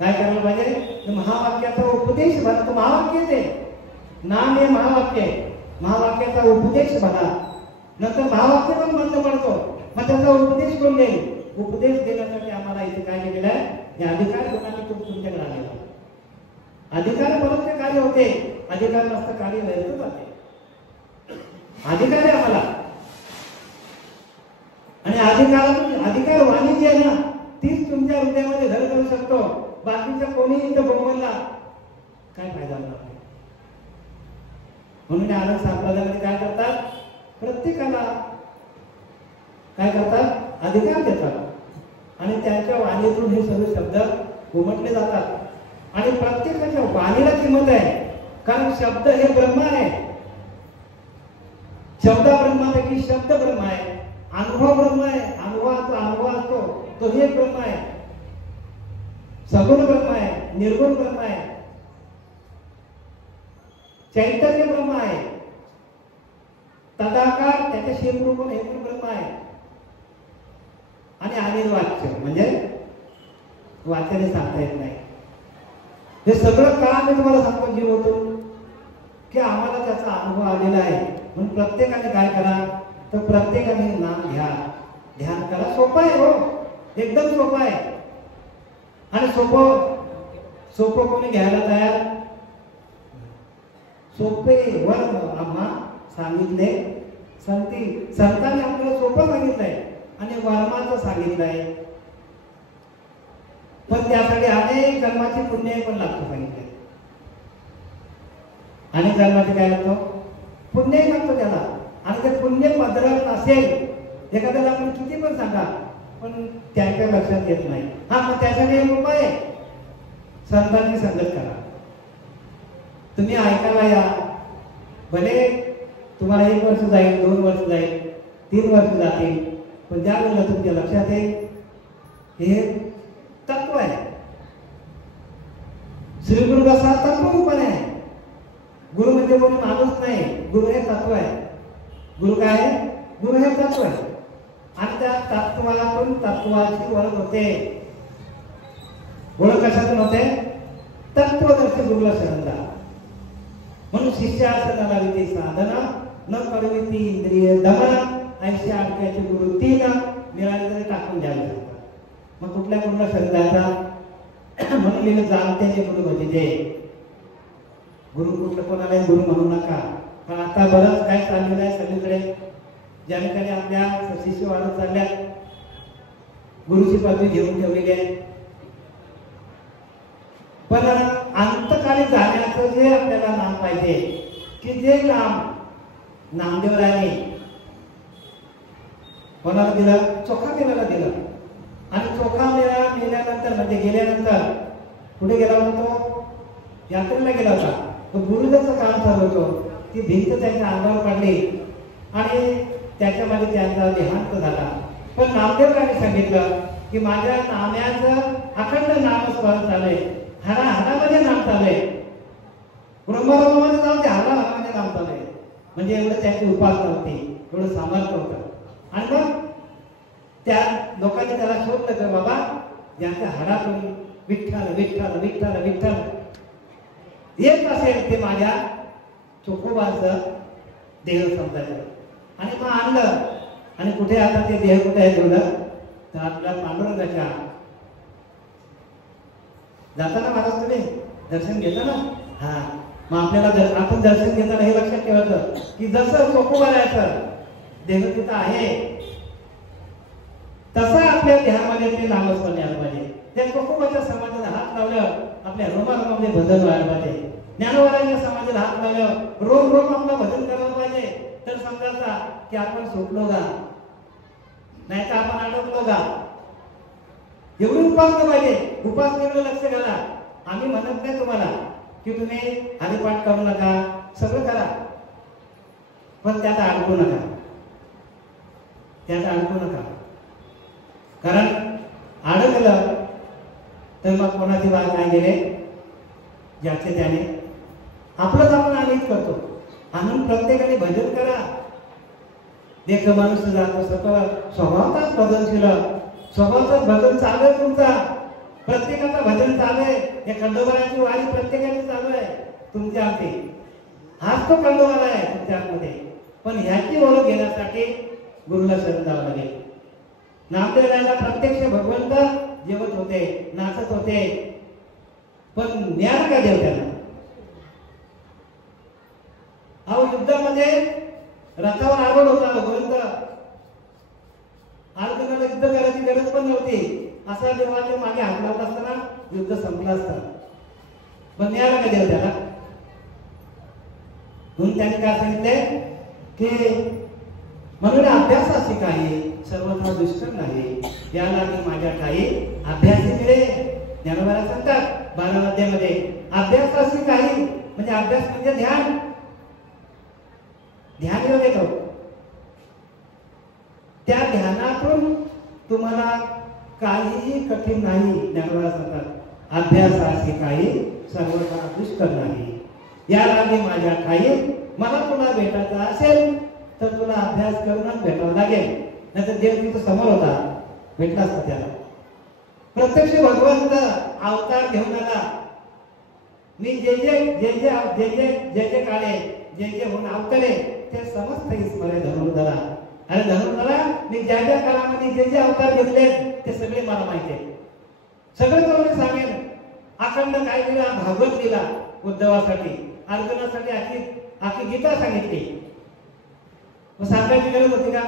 काय करायला पाहिजे? महावाक्याचा उपदेश बघा. तो महावाक्य ते नाम हे महावाक्य आहे. महावाक्याचा उपदेश बघा. नंतर महावाक्य पण बंद पडतो, मग त्याचा उपदेश कोण देईल? उपदेश देण्यासाठी आम्हाला इथे काय केलेलं आहे? हे अधिकार कोणाने तुमच्याकडे आलेला. अधिकार परत ते कार्य होते, अधिकार नसतं कार्य व्यर्थ जाते. अधिकार आहे आम्हाला, आणि अधिकार वाणी जी आहे ना तीच तुमच्या हृदयामध्ये घर करू शकतो. बाकीच्या कोणी इथं बोंबलला काय फायदा होणार नाही. म्हणून आनंद संप्रदायामध्ये काय करतात? प्रत्येकाला काय करतात? अधिकार देतात, आणि त्यांच्या वाणीतून हे सर्व शब्द उमटले जातात. आणि प्रत्येकाच्या वाणीला किंमत आहे, कारण शब्द हे ब्रह्म आहे. शब्द ब्रह्मापैकी शब्द ब्रह्म आहे, अनुभव ब्रह्म आहे. अनुभव असतो तो हे ब्रह्म आहे. सगुण ब्रह्म आहे, निर्गुण ब्रह्म आहे, चैतन्य ब्रह्म आहे, तदाकार त्याच्या शेमरूपण हे पण ब्रह्म आहे. आणि अनिर्वाच्य म्हणजे वाच्याने सांगता येत नाही. हे सगळं का मी तुम्हाला सांगतो जीवतून, की आम्हाला त्याचा अनुभव आलेला आहे. म्हणून प्रत्येकाने काय करा? तर प्रत्येकाने नाम घ्या, ध्यान करा. सोपं आहे हो, एकदम सोपं आहे. आणि सोपं कोणी घ्यायला तयार? सोपे वर आम्हा सांगितले संतांनी आपल्याला सोपं सांगितलंय आणि वर्माचं सांगितलंय. पण त्यासाठी अनेक जन्माची पुण्य पण लागतो सांगितले. अनेक जन्माचे काय लागतो? पुण्यही लागतो त्याला. आणि ते पुण्य पदरात असेल, एखाद्याला आपण किती पण सांगा पण त्याच्या लक्षात येत नाही. हा, मग त्यासाठी एक उपाय आहे, संतांची संगत करा. तुम्ही ऐकायला या, भले तुम्हाला 1 वर्ष जाईल, 2 वर्ष जाईल, 3 वर्ष जातील, पण ज्या वेळेला तुमच्या लक्षात येईल हे तत्व आहे. श्री गुरु कसा तत्वरूपाने आहे. गुरु म्हणजे कोणी माणूस नाही, गुरु हे तत्व आहे. गुरु काय आहे? गुरु हे तत्व आहे. आणि त्या तत्वातून तत्वाची ओळख होते. ओळख कशातून होते? तत्वदर्शी गुरुला शरण जा. म्हणून शिष्यासनाला विधी साधना, न करविती इंद्रिय दमना, ऐशी आडक्याचे गुरु 3 मिळाले तरी टाकून द्यावे लागतात. मग कुठल्या गुरुला शरण जायचा? म्हणून लिहिलं जाणत्याचे गुरु भजिजे. गुरु कुठलं कोणाला गुरु म्हणू नका. पण आता बरंच काय चाललेलं आहे सगळीकडे, ज्याने आपल्या शिष्य वाढत चालल्यात, गुरुची पदवी घेऊन ठेवलेली आहे. पण अंतकाली जाण्याचं जे आपल्याला नाम पाहिजे, की जे नाम नामदेवरायांनी कोणाला दिलं? चोखा केलेला दिलं. आणि चोखा मेल्यानंतर म्हणजे गेल्यानंतर कुठे गेला होता? यात्रेला गेला होता. तो गुरुदाचं काम चालू होतं, ती भिंत त्याच्या अंगावर पडली आणि त्याच्यामध्ये त्यांचा देहांत झाला. पण नामदेवरायांनी सांगितलं की माझ्या नाम्याचं अखंड नामस्मरण चाललंय, हाडामध्ये नाम चाललंय, ब्रह्मरोमामध्ये जाऊ ते हाडामध्ये नाम चाललंय. म्हणजे एवढं त्याची उपासना होती, एवढं सामर्थ्य होतं. आणि मग त्या लोकांनी त्याला शोधलं तर बाबा ज्यांच्या हाडातून विठ्ठल विठ्ठल विठ्ठल विठ्ठल येत असेल ते माझ्या चोखोबाचं देह समजायचं. आणि मग आणलं आणि कुठे आता ते देह कुठे आहे ठेवलं तर आपल्या पांडुरंगाच्या जाताना महाराज तुम्ही दर्शन घेता ना. हा मग आपल्याला आपण दर्शन घेताना हे लक्षात ठेवायचं की जसं चोखोबा राहायचं देह तिथं आहे तसं आपल्या देहामध्ये ते नामस्मरण यायला पाहिजे. त्या चोखोबाच्या समाजाला हात लावल्यावर आपल्या रोमारोमामध्ये भजन व्हायला पाहिजे. ज्ञानोबाच्या समाजाला हात लावल्यावर रोम रोम आपलं भजन करायला पाहिजे. तर समजायचा की आपण सुटलो का नाही तर आपण अडकलो का. एवढी उपासना पाहिजे. उपासनेकडे लक्ष घाला. आम्ही म्हणत नाही तुम्हाला की तुम्ही हरिपाठ करू नका, सगळं करा, पण त्यात अडकू नका, त्यात अडकू नका. कारण अडकलं तर मग कोणाची वाद नाही गेले ज्याचे त्याने आपलंच आपण आम्हीच करतो. आणून प्रत्येकाने भजन करा. देख मनुष्य जातो स्वतः स्वभावताच भजनशील, स्वभावताच भजन चालू आहे तुमचा. प्रत्येकाचं भजन चालू आहे. या खंडोबाची वारी प्रत्येकाची चालू आहे. तुमच्या आमची हाच तो खंडोबाला आहे तुमच्या आतमध्ये. पण ह्याची ओळख घेण्यासाठी गुरुला शरण द्यावं लागेल. नामदेवाला प्रत्यक्ष भगवंत जेवत होते, नाचत होते, पण ज्ञान का देव त्याला. अहो युद्धामध्ये रथावर आरूढ होता भगवंत. अर्जुनाला युद्ध करायची गरज पण नव्हती. असा देवाच्या मागे हात लावत असताना युद्ध संपलं असतं. पण ज्ञान का देव त्याला. म्हणून त्याने काय सांगितले की म्हणून अभ्यासाची काही सर्वथा दुष्कर नाही, याला मी माझ्या काही अभ्यासी मिळे. ज्ञानोबाला सांगतात 12 अध्यायामध्ये अभ्यासाची काही म्हणजे अभ्यास म्हणजे ध्यान. ध्यान योग येतो. त्या ध्यानातून तुम्हाला काहीही कठीण नाही. ज्ञानोबाला सांगतात अभ्यासाची काही सर्वथा दुष्कर नाही, याला मी माझ्या काही. मला तुला भेटायचं असेल तर तुला अभ्यास करूनच भेटावं लागेल. नाहीतर देव तिथं समोर होता भेटला असता त्याला. प्रत्यक्ष भगवंत अवतार घेऊन आला. मी जे जे जे जे जे जे जे जे काळे जे जे होऊन अवतरे ते समस्त ईश्वरे धनुर्धरा. अरे धनुर्धरा, मी ज्या ज्या काळामध्ये जे जे अवतार घेतले ते सगळे मला माहिती आहे. सगळं तुम्हाला सांगेल. अखंड काय दिला? भागवत दिला उद्धवासाठी, अर्जुनासाठी आखी गीता सांगितली. मग सांगायची गरज होती का?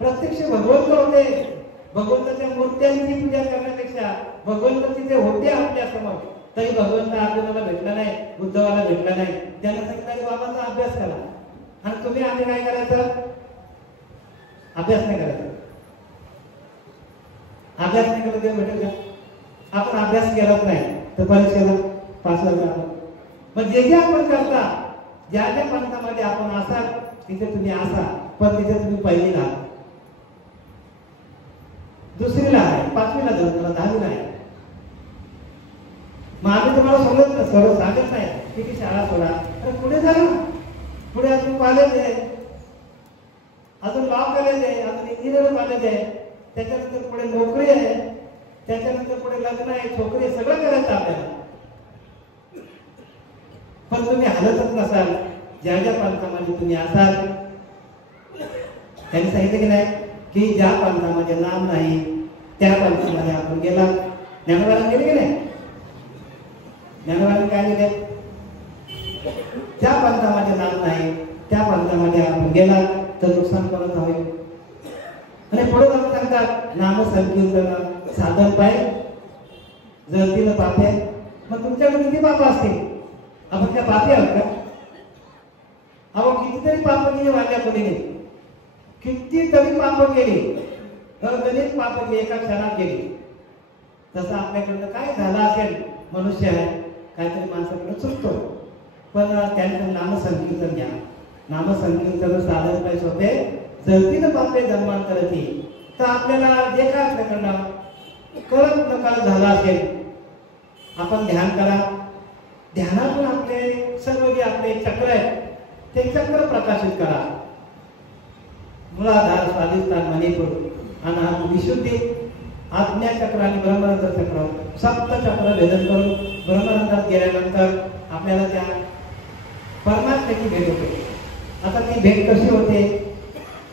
प्रत्यक्ष भगवंत होते. भगवंताच्या मूर्त्यांची पूजा करण्यापेक्षा भगवंत तिथे होते आपल्या समोर. तरी भगवंत अर्जुनाला भेटला नाही, उद्धवाला भेटला नाही. त्यानं सांगितलं बाबाचा अभ्यास करा. आणि तुम्ही आम्ही काय करायचं? अभ्यास नाही करायचा. अभ्यास नाही केला देव भेटेल का? आपण अभ्यास केलाच नाही तर परीक्षेला पास झाला. मग जे जे आपण करता, ज्या ज्या पंथामध्ये आपण असाल तिथे तुम्ही असा, पण तिथे तुम्ही पहिलीला, दुसरीला आहे, 5वीला जाऊ, 10वीला आहे. मग आम्ही तुम्हाला सांगत नाही की शाळा सोडा. तर पुढे जा, पुढे अजून कॉलेज आहे, अजून लॉ कॉलेज आहे, अजून इंजिनिअरिंग कॉलेज आहे, त्याच्यानंतर पुढे नोकरी आहे, त्याच्यानंतर पुढे लग्न आहे, छोकरी आहे, सगळं करायचं आपल्याला. पण तुम्ही हलतच नसाल ज्या ज्या पंथामध्ये तुम्ही असाल. त्यांनी सांगितलं की नाही की ज्या पंथामध्ये नाम नाही त्या पंथामध्ये आपण गेला. ज्ञानोबाला गेले की नाही? ज्ञानोबाला काय गेले? त्या पंथामध्ये नाम नाही त्या पंथामध्ये आपण गेला तर नुकसान करत होईल. आणि पुढे जाऊन सांगतात नाम संकीर्तन साधन पाय जळतील पापे. मग तुमच्याकडे किती पाप असतील? आपण त्या पापी आहोत का? आपण कितीतरी पाप केली वाढल्या पडीने, कितीतरी पाप केली, गणित पाप केली, एका क्षणात केली. तसं आपल्याकडनं काय झालं असेल? मनुष्य आहे, काहीतरी माणसाकडे चुकतो. पण त्यांचं नामसंकीर्तन घ्या. नामसंकीर्तन साधन काय होते? जळतील पापे जन्मांतरती. तर आपल्याला जे काय आपल्याकडनं कळत नकळत झालं असेल, आपण ध्यान करा. ध्यानातून आपले सर्व जे आपले चक्र आहेत ते चक्र प्रकाशित करा. मूलाधार स्वाधिष्ठान मणिपूर अनाहत विशुद्धी आज्ञा चक्र आणि ब्रह्मरंध्र चक्र सप्त चक्र भेदन करून ब्रह्मरंध्रात गेल्यानंतर आपल्याला त्या परमात्म्याची भेट होते. आता ती भेट कशी होते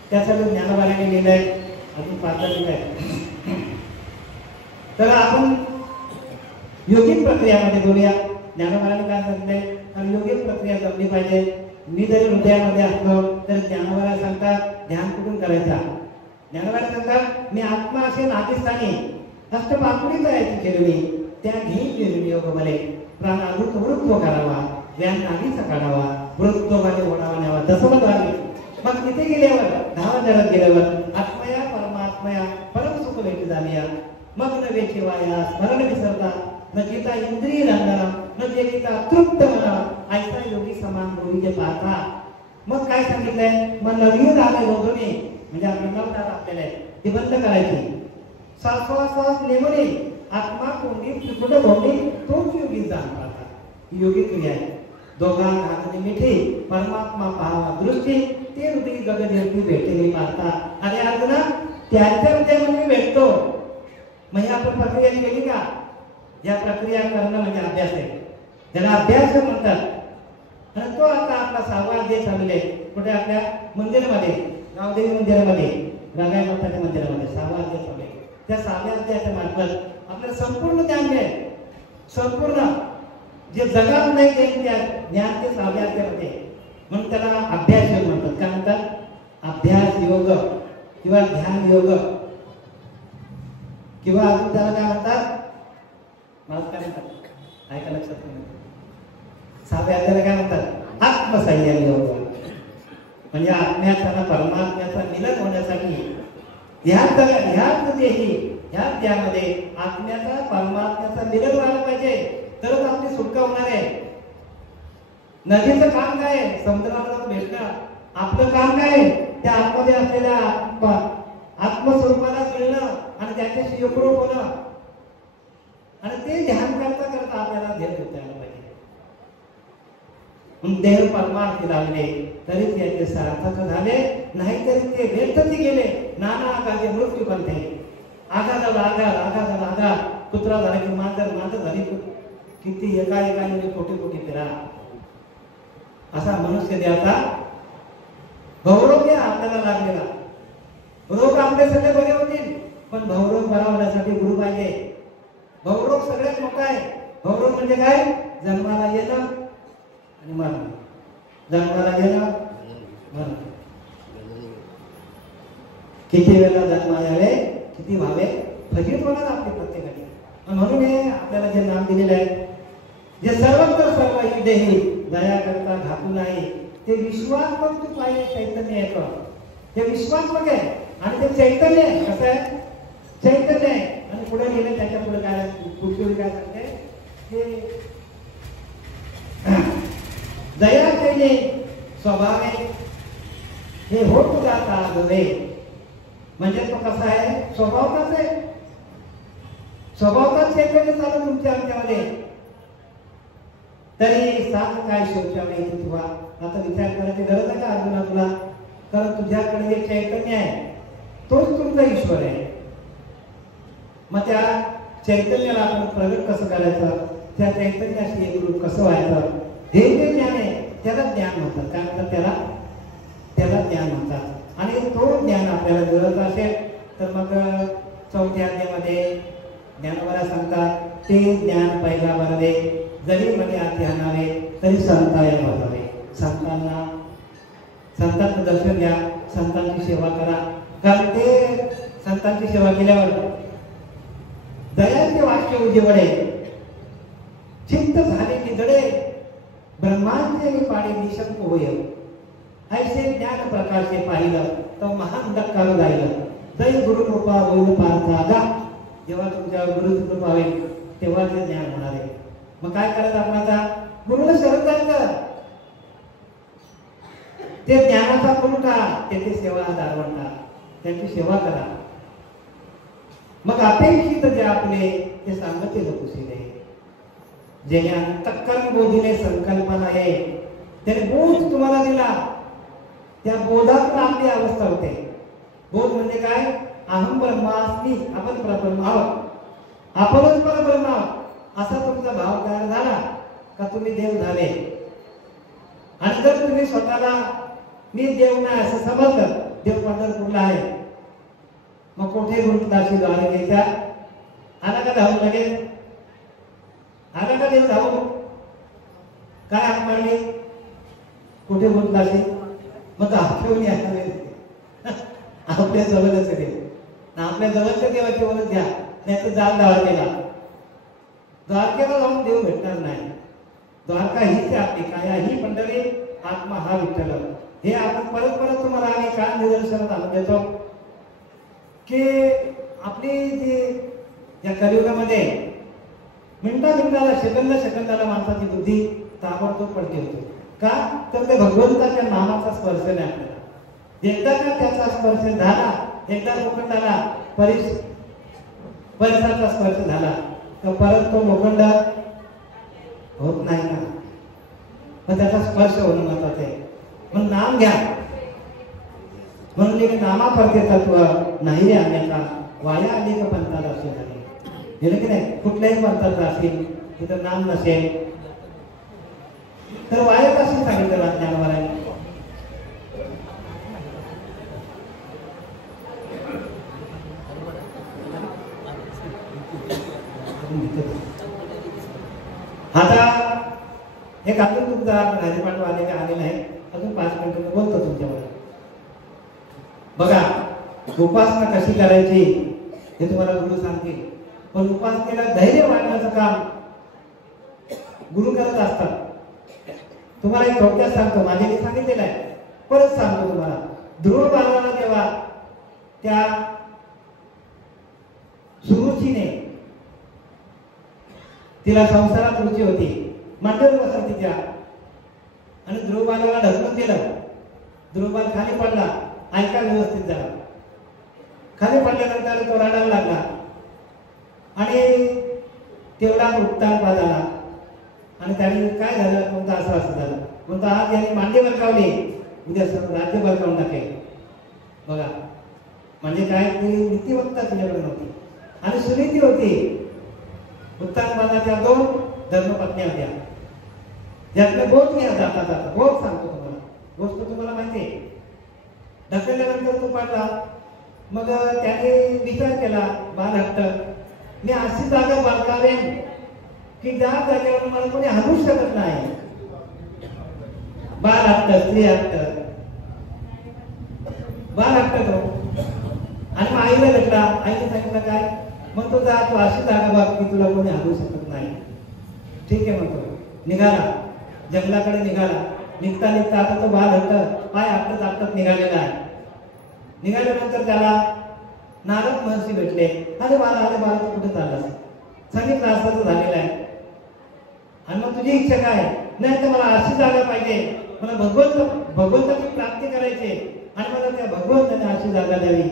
त्यासाठी ज्ञानोबाने लिहिलंय, अजून पाच आहे. तर आपण योगिक प्रक्रियामध्ये बोलूया. ज्ञानोबाने काय सांगितलंय, तर योगिक प्रक्रिया जमली पाहिजे. मी जरी हृदयामध्ये असलो तर ज्ञानोबा सांगतात ध्यान कुठून करायचा. ज्ञानोबा सांगतात मी आत्मा असेल आदिस्थानी अष्टपाकुडी जायची केलेली त्या घेऊन गेलेली योग बले प्राणाभूत वृत्व करावा व्यान नागीचा काढावा वृत्तोबाने ओढावा न्यावा दसवत व्हावे. मग तिथे गेल्यावर 10 जणात गेल्यावर आत्मया परमात्मया परम सुख भेटी झाली. मग न वेचेवाया स्मरण विसरता न गीता इंद्रिय रंगना न जे गीता तृप्त म्हणा ऐसा योगी समान गोविंद पाहता. मग काय सांगितलंय, मग नवीन आले रोधणे म्हणजे आपण नवतात आपल्याला ती बंद करायची. श्वासोश्वास नेमणे आत्मा कोंडी त्रिपुट भोंडी तोच योगी जाण पाहता. ही योगी क्रिया आहे. दोघा घातली मिठी परमात्मा पाहावा दृष्टी ते हृदय गगन भेटेली पाहता. अरे अर्जुना त्याच्या हृदयामध्ये भेटतो. म्हणजे आपण प्रक्रिया केली का? या प्रक्रिया करणं म्हणजे अभ्यास आहे. त्याला अभ्यास म्हणतात. आणि तो आता आपला 6वा अध्याय चालले कुठे आपल्या मंदिरामध्ये गावदेवी मंदिरामध्ये रागाई माताच्या मंदिरामध्ये 6वा अध्याय चालले. त्या 6व्या अध्यायाच्या मार्फत आपल्याला संपूर्ण ज्ञान मिळेल. संपूर्ण जे जगात नाही ते ज्ञान ते 6व्या अध्यायामध्ये. म्हणून त्याला अभ्यास योग म्हणतात. काय म्हणतात? अभ्यास योग किंवा ध्यान योग किंवा अजून त्याला काय म्हणतात, मला काय म्हणतात ऐका लक्षात नाही. 6व्या अध्यायाला काय म्हणतात? आत्मसंयम योग. म्हणजे आत्म्याचा परमात्म्याचा मिलन होण्यासाठी ह्याच त्यामध्ये आत्म्याचा परमात्म्याचा मिलन व्हायला पाहिजे तरच आपली सुटका होणार आहे. नदीचं काम काय आहे? समुद्राला भेटणं. आपलं काम काय आहे? त्या आतमध्ये असलेल्या आत्मस्वरूपाला मिळणं आणि त्याच्याशी एकरूप होणं. आणि ते ध्यान करता करता आपल्याला ध्येय होता यायला पाहिजे. देव परमार्थी लागले तरीच याचे सार्थक झाले, नाहीतरी ते व्यर्थच गेले. नाना आगाचे मृत्यू बनते. आघात कुत्रा झाला की मांजर झाली किती एका कोटी फिरा. असा मनुष्य देवता भवरोग आपल्याला लागलेला. रोग आपले सगळे बरे होतील पण भवरोग बरा होण्यासाठी गुरु पाहिजे. भवरोग सगळ्यात मोठा आहे. भवरोग म्हणजे काय? जन्माला येणं आणि मरण. जन्माला येणं मरण. किती वेळा जन्म यावे किती व्हावे फजित होणार आपली प्रत्येकाने. म्हणून हे आपल्याला जे नाम दिलेलं आहे, जे सर्वत्र सर्व ही देही दया करता घातू नाही, ते विश्वात्मक तू पाहिजे चैतन्य आहे. ते विश्वात्मक आहे आणि ते चैतन्य आहे. कसं आहे? चैतन्य आहे. आणि पुढे गेले त्याच्या पुढे काय पुढची काय सांगते की दया केले स्वभावे हे होत जाता आगवे. म्हणजे तो कसा आहे? स्वभावताच आहे. स्वभावताच चैतन्य चालू तुमच्या आमच्यामध्ये. तरी साथ काय शोचावे तुला. आता विचार करायची गरज आहे का अर्जुना तुला? कारण तुझ्याकडे जे चैतन्य आहे तोच तुमचा ईश्वर आहे. मग त्या चैतन्याला आपण प्रगट कसं करायचं, त्या चैतन्याशी एकरूप कसं व्हायचं, हे जे ज्ञान आहे त्याला ज्ञान म्हणतात. काय म्हणतात त्याला ज्ञान म्हणतात. आणि तो ज्ञान आपल्याला मिळत असेल तर मग 4थ्या अध्यायामध्ये ज्ञानोबा सांगतात ते ज्ञान पहिला बरवे जरी मध्ये आधी आणावे तरी संताय बसावे. संतांचं दर्शन घ्या, संतांची सेवा करा. कारण ते संतांची सेवा केल्यावर दयाचे वाक्य उजेवडे चित्त झाले निधडे ब्रह्मांचे पाडे निशंक होय. ऐसे ज्ञान प्रकाशे पाहिलं तर महान धक्कार जाईल. जय गुरुकृपा होईल पार्थागा. जेव्हा तुमच्यावर गुरुची कृपा होईल तेव्हा ते ज्ञान होणार आहे. मग काय करायचं आपण आता? गुरुला शरण जायचं. ते ज्ञानाचा पुरवठा त्याची सेवा दारवंटा त्यांची सेवा करा. मग अपेक्षित जे आपले ते सांगते लोकुशीले जे अंतःकरण बोधिले संकल्पना आहे त्याने बोध तुम्हाला दिला. त्या बोधातून आपली अवस्था होते. बोध म्हणजे काय? अहम ब्रह्मास्मी, आपण परब्रह्म आहोत, आपणच परब्रह्म आहोत असा तुमचा भाव तयार झाला का तुम्ही देव झाले. आणि जर तुम्ही स्वतःला मी देव नाही असं समजलं, देव पंढरपूरला आहे, मग कुठे गुरुदासी द्वारकेच्या आला का धावून लगेच? आला का देव धावून? काय हात मारले? कुठे गुरुदासी? मग आठवून यायला आपल्या जवळच देव, आपल्या जवळच्या देवाची ओळख घ्या, नाही तर जाल द्वारकेला. द्वारकेला जाऊन देव भेटणार नाही. द्वारका हीच आपली काया, ही पंढरी, आत्मा हा विठ्ठल. हे आपण परत परत तुम्हाला आम्ही काय निदर्शनात आणून देतो की आपली जी या कलियुगामध्ये मिनिटाला सेकंदाला माणसाची बुद्धी ताबडतोब पडते होती. का? तर ते भगवंताच्या नामाचा स्पर्श नाही आपल्याला. एकदा का त्याचा स्पर्श झाला, एकदा लोखंडाला परिसराचा स्पर्श झाला तर परत तो लोखंड होत नाही ना. पण त्याचा स्पर्श होणं महत्वाचं आहे. मग नाम घ्या. म्हणून एक नामा परते तत्व नाही रे अन्यथा वाया अनेक पंथात असे झाले. गेलं की नाही? कुठल्याही पंथात असेल तिथं नाम नसेल तर वाया असे सांगितलं ज्ञानवाराने. आता एक अजून तुमचा राजपाठ आले का आलेला आहे, अजून 5 मिनिटं बोलतो तुमच्यावर. बघा, उपासना कशी करायची हे तुम्हाला गुरु सांगतील, पण उपासनेला धैर्य वाढण्याचं काम गुरु करत असतात. तुम्हाला एक थोडक्यात सांगतो, माझे मी सांगितलेलं आहे, परत सांगतो तुम्हाला. ध्रुव बाळाला जेव्हा त्या सुरुचीने तिला संसारात रुची होती, मंडळ वसंतीच्या, आणि ध्रुव बाळाला ढकलून दिलं. ध्रुव बाळ खाली पडला, ऐका व्यवस्थित झाला. खाली पडल्यानंतर तो रडायला लागला आणि तेवढा उत्तानपाद आला आणि त्याने काय झालं, कोणता असं झालं, कोणता आज यांनी मांडी बळकावली, उद्या राज्य बळकावून टाकेल. बघा, म्हणजे काय, ती नीतिवत्ता तिच्याकडे नव्हती आणि सुनीती होती. उत्तानपादाच्या 2 धर्मपत्नी होत्या. त्यातलं बोध घ्या जाता जाता, बोध सांगतो तुम्हाला, गोष्ट तुम्हाला माहिती आहे. ढकलल्यानंतर तो पडला. मग त्याने विचार केला, बालहट्ट, मी अशी जागा बाळकावेन की ज्या जागेवर मला कोणी हलवू शकत नाही. बालहट्ट, स्त्री हट्ट, बालहट्ट तो. आणि मग आईला भेटला. आईने सांगितलं काय? मग तो जा, तू अशी जागा बघ की तुला कोणी हलवू शकत नाही. ठीक आहे म्हणतो. निघाला, जंगलाकडे निघाला. निघता निघता आता तो बालहट्ट पाय आपटत आपटत निघालेला आहे. निघाल्यानंतर त्याला नारद महर्षी भेटले. अरे बाळा तू कुठे चाललास? सांगितलं असं झालेलं आहे. आणि मग तुझी इच्छा काय? नाही तर मला अशी जागा पाहिजे, मला भगवंताची प्राप्ती करायची आणि मला त्या भगवंताने अशी जागा द्यावी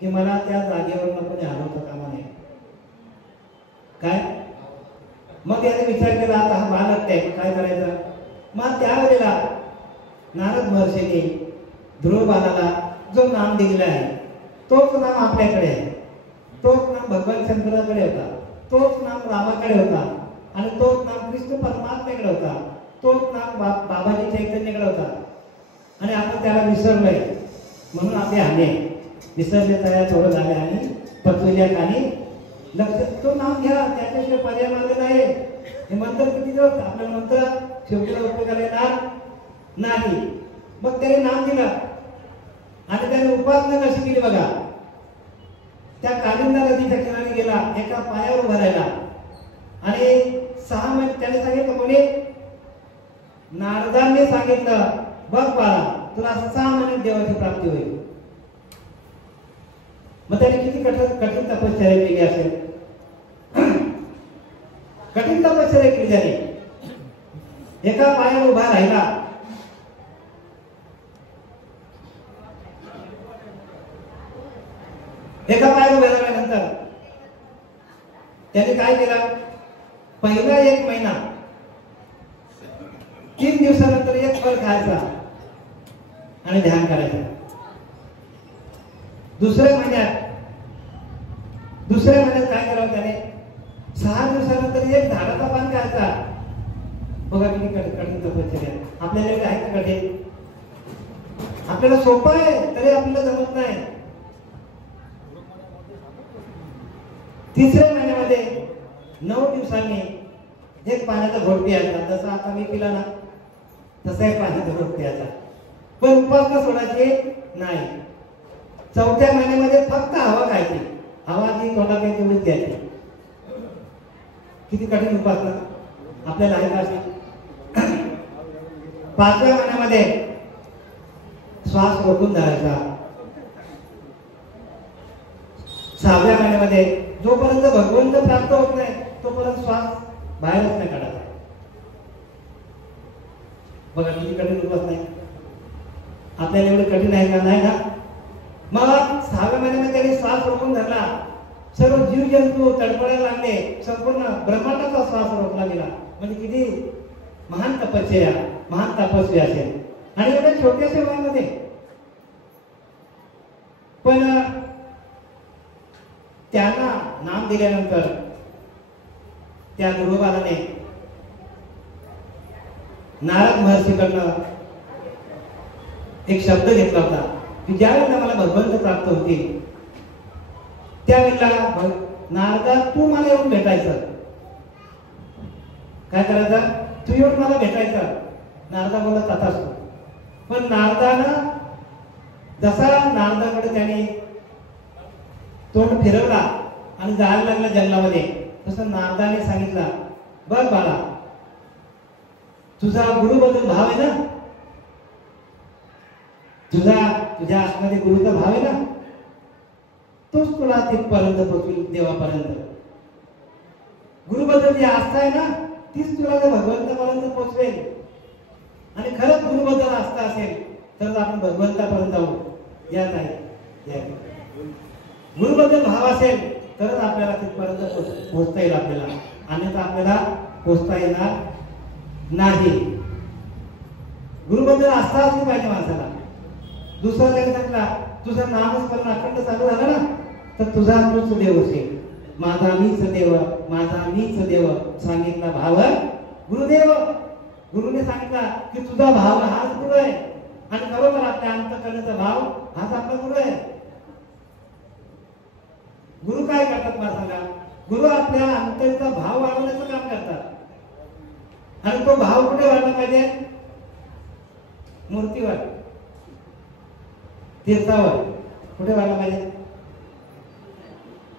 की मला त्या जागेवर कोणी हलवता कामा नये. काय? मग त्याने विचार केला, आता हा बालहट्ट आहे, काय करायचं? मग त्यावेळेला नारद महर्षीने ध्रुव बालाला जो नाम दिलेला आहे तोच नाम आपल्याकडे आहे. तोच नाम भगवान शंकराकडे होता, तोच नाम रामाकडे होता आणि तोच नाम कृष्ण परमात्म्याकडे होता, तोच नाम बाबाजी चैतन्याकडे होता. आणि आपण त्याला विसरलोय म्हणून आपले हाने विसरले, तयार थोडं झाले आणि पचवल्या खाली लक्ष. तो नाम घ्या, त्याच्याशिवाय पर्याय मार्ग नाही. हे मंत्र किती दिवस आपल्याला मंत्र शेवटीला उपयोगाला येणार नाही. मग त्याने नाम दिलं आणि त्याने उपासना कशी केली बघा. त्या कालिंदा नदीच्या किनारी गेला, एका पायावर उभा राहिला आणि 6 महिने त्याने सांगितलं, कोणी? नारदांनी सांगितलं, बघ बाळा तुला 6 महिन्यात देवाची प्राप्ती होईल. मग त्याने किती कठीण तपश्चर्या केली असेल. कठीण तपश्चर्या केली त्याने. एका पायावर उभा राहिला. एका पायावर उभा राहिल्यानंतर त्याने काय केलं? पहिला 1 महिना 3 दिवसानंतर 1 फळ खायचा आणि ध्यान करायचं. दुसऱ्या महिन्यात काय करावं त्याने? 6 दिवसानंतर एक झाडाचा पान खायचा. बघा किती कठीण तपश्चर्या. आपल्याला आहे का कठीण? आपल्याला सोपं आहे तरी आपल्याला जमत नाही. 3ऱ्या महिन्यामध्ये 9 दिवसांनी एक पाण्याचा घोट प्यायचा. जसं आता मी पिला ना तसा एक पाण्याचा घोट प्यायचा. पण उपासना सोडायची नाही. 4थ्या महिन्यामध्ये फक्त हवा खायची. हवा जी तोंडात आहे तेवढीच द्यायची. किती कठीण उपासना आपल्याला आहे का अशी? 5व्या महिन्यामध्ये श्वास रोखून धरायचा. 6व्या महिन्यामध्ये जोपर्यंत भगवंत प्राप्त होत नाही तोपर्यंत श्वास बाहेरच नाही काढायचा. बघा किती कठीण उपासना आहे. आपल्याला एवढं कठीण आहे का? नाही ना. मग 6व्या महिन्यामध्ये त्यांनी श्वास रोखून धरला. सर्व जीव जंतू तडफडायला लागले. संपूर्ण ब्रह्मांडाचा श्वास रोखला गेला. म्हणजे किती महान तपश्चर्या, महान तपस्वी असेल. आणि एवढ्या छोट्याशा वयामध्ये पण त्यांना नाम दिल्यानंतर त्या गुरुबालाने नारद महर्षीकडनं एक शब्द घेतला होता की ज्यावेळेला मला भगवंत प्राप्त होतील त्यावेळेला नारदा तू मला येऊन भेटायचं. काय करायचं? तू येऊन मला भेटायचं. नारदा बोलला तथास्तु. पण नारदानं जसा नारदाकडे त्याने तोंड फिरवला आणि जायला लागला जंगलामध्ये तसं नारदाने सांगितलं, बघ बाळा तुझा गुरुबद्दल भाव आहे ना, तुझ्या आतमध्ये गुरुचा भाव आहे ना, तोच तुला तिथपर्यंत पोहोचेल. देवापर्यंत गुरुबद्दल जी आस्था आहे ना तीच तुला भगवंतापर्यंत पोहोचवेल. आणि खरंच गुरुबद्दल आस्था असेल तर आपण भगवंतापर्यंत जाऊ. या नाही गुरुबद्दल भाव असेल तरच आपल्याला तिथपर्यंत पोहोचता येईल आपल्याला. अन्यथा आपल्याला पोहोचता येणार नाही. गुरुबद्दल आस्था असली पाहिजे माणसाला. दुसरा काही सांगला तुझं नामस्मरण अखंड चालू झालं ना तर तुझा तूच देव असेल. माझा मीच देव, माझा मीच देव सांगितला भाव गुरुदेव. गुरुने सांगितला की तुझा भाव हाच गुरु आहे. आणि खरोखर आपल्या अंतःकरणाचा भाव हाच आपला गुरु आहे. गुरु काय करतात मला सांगा? गुरु आपल्या अंतःचा भाव वाढवण्याचं काम करतात. आणि तो भाव कुठे वाढला पाहिजे? मूर्तीवर, तीर्थावर. कुठे वाढला पाहिजे?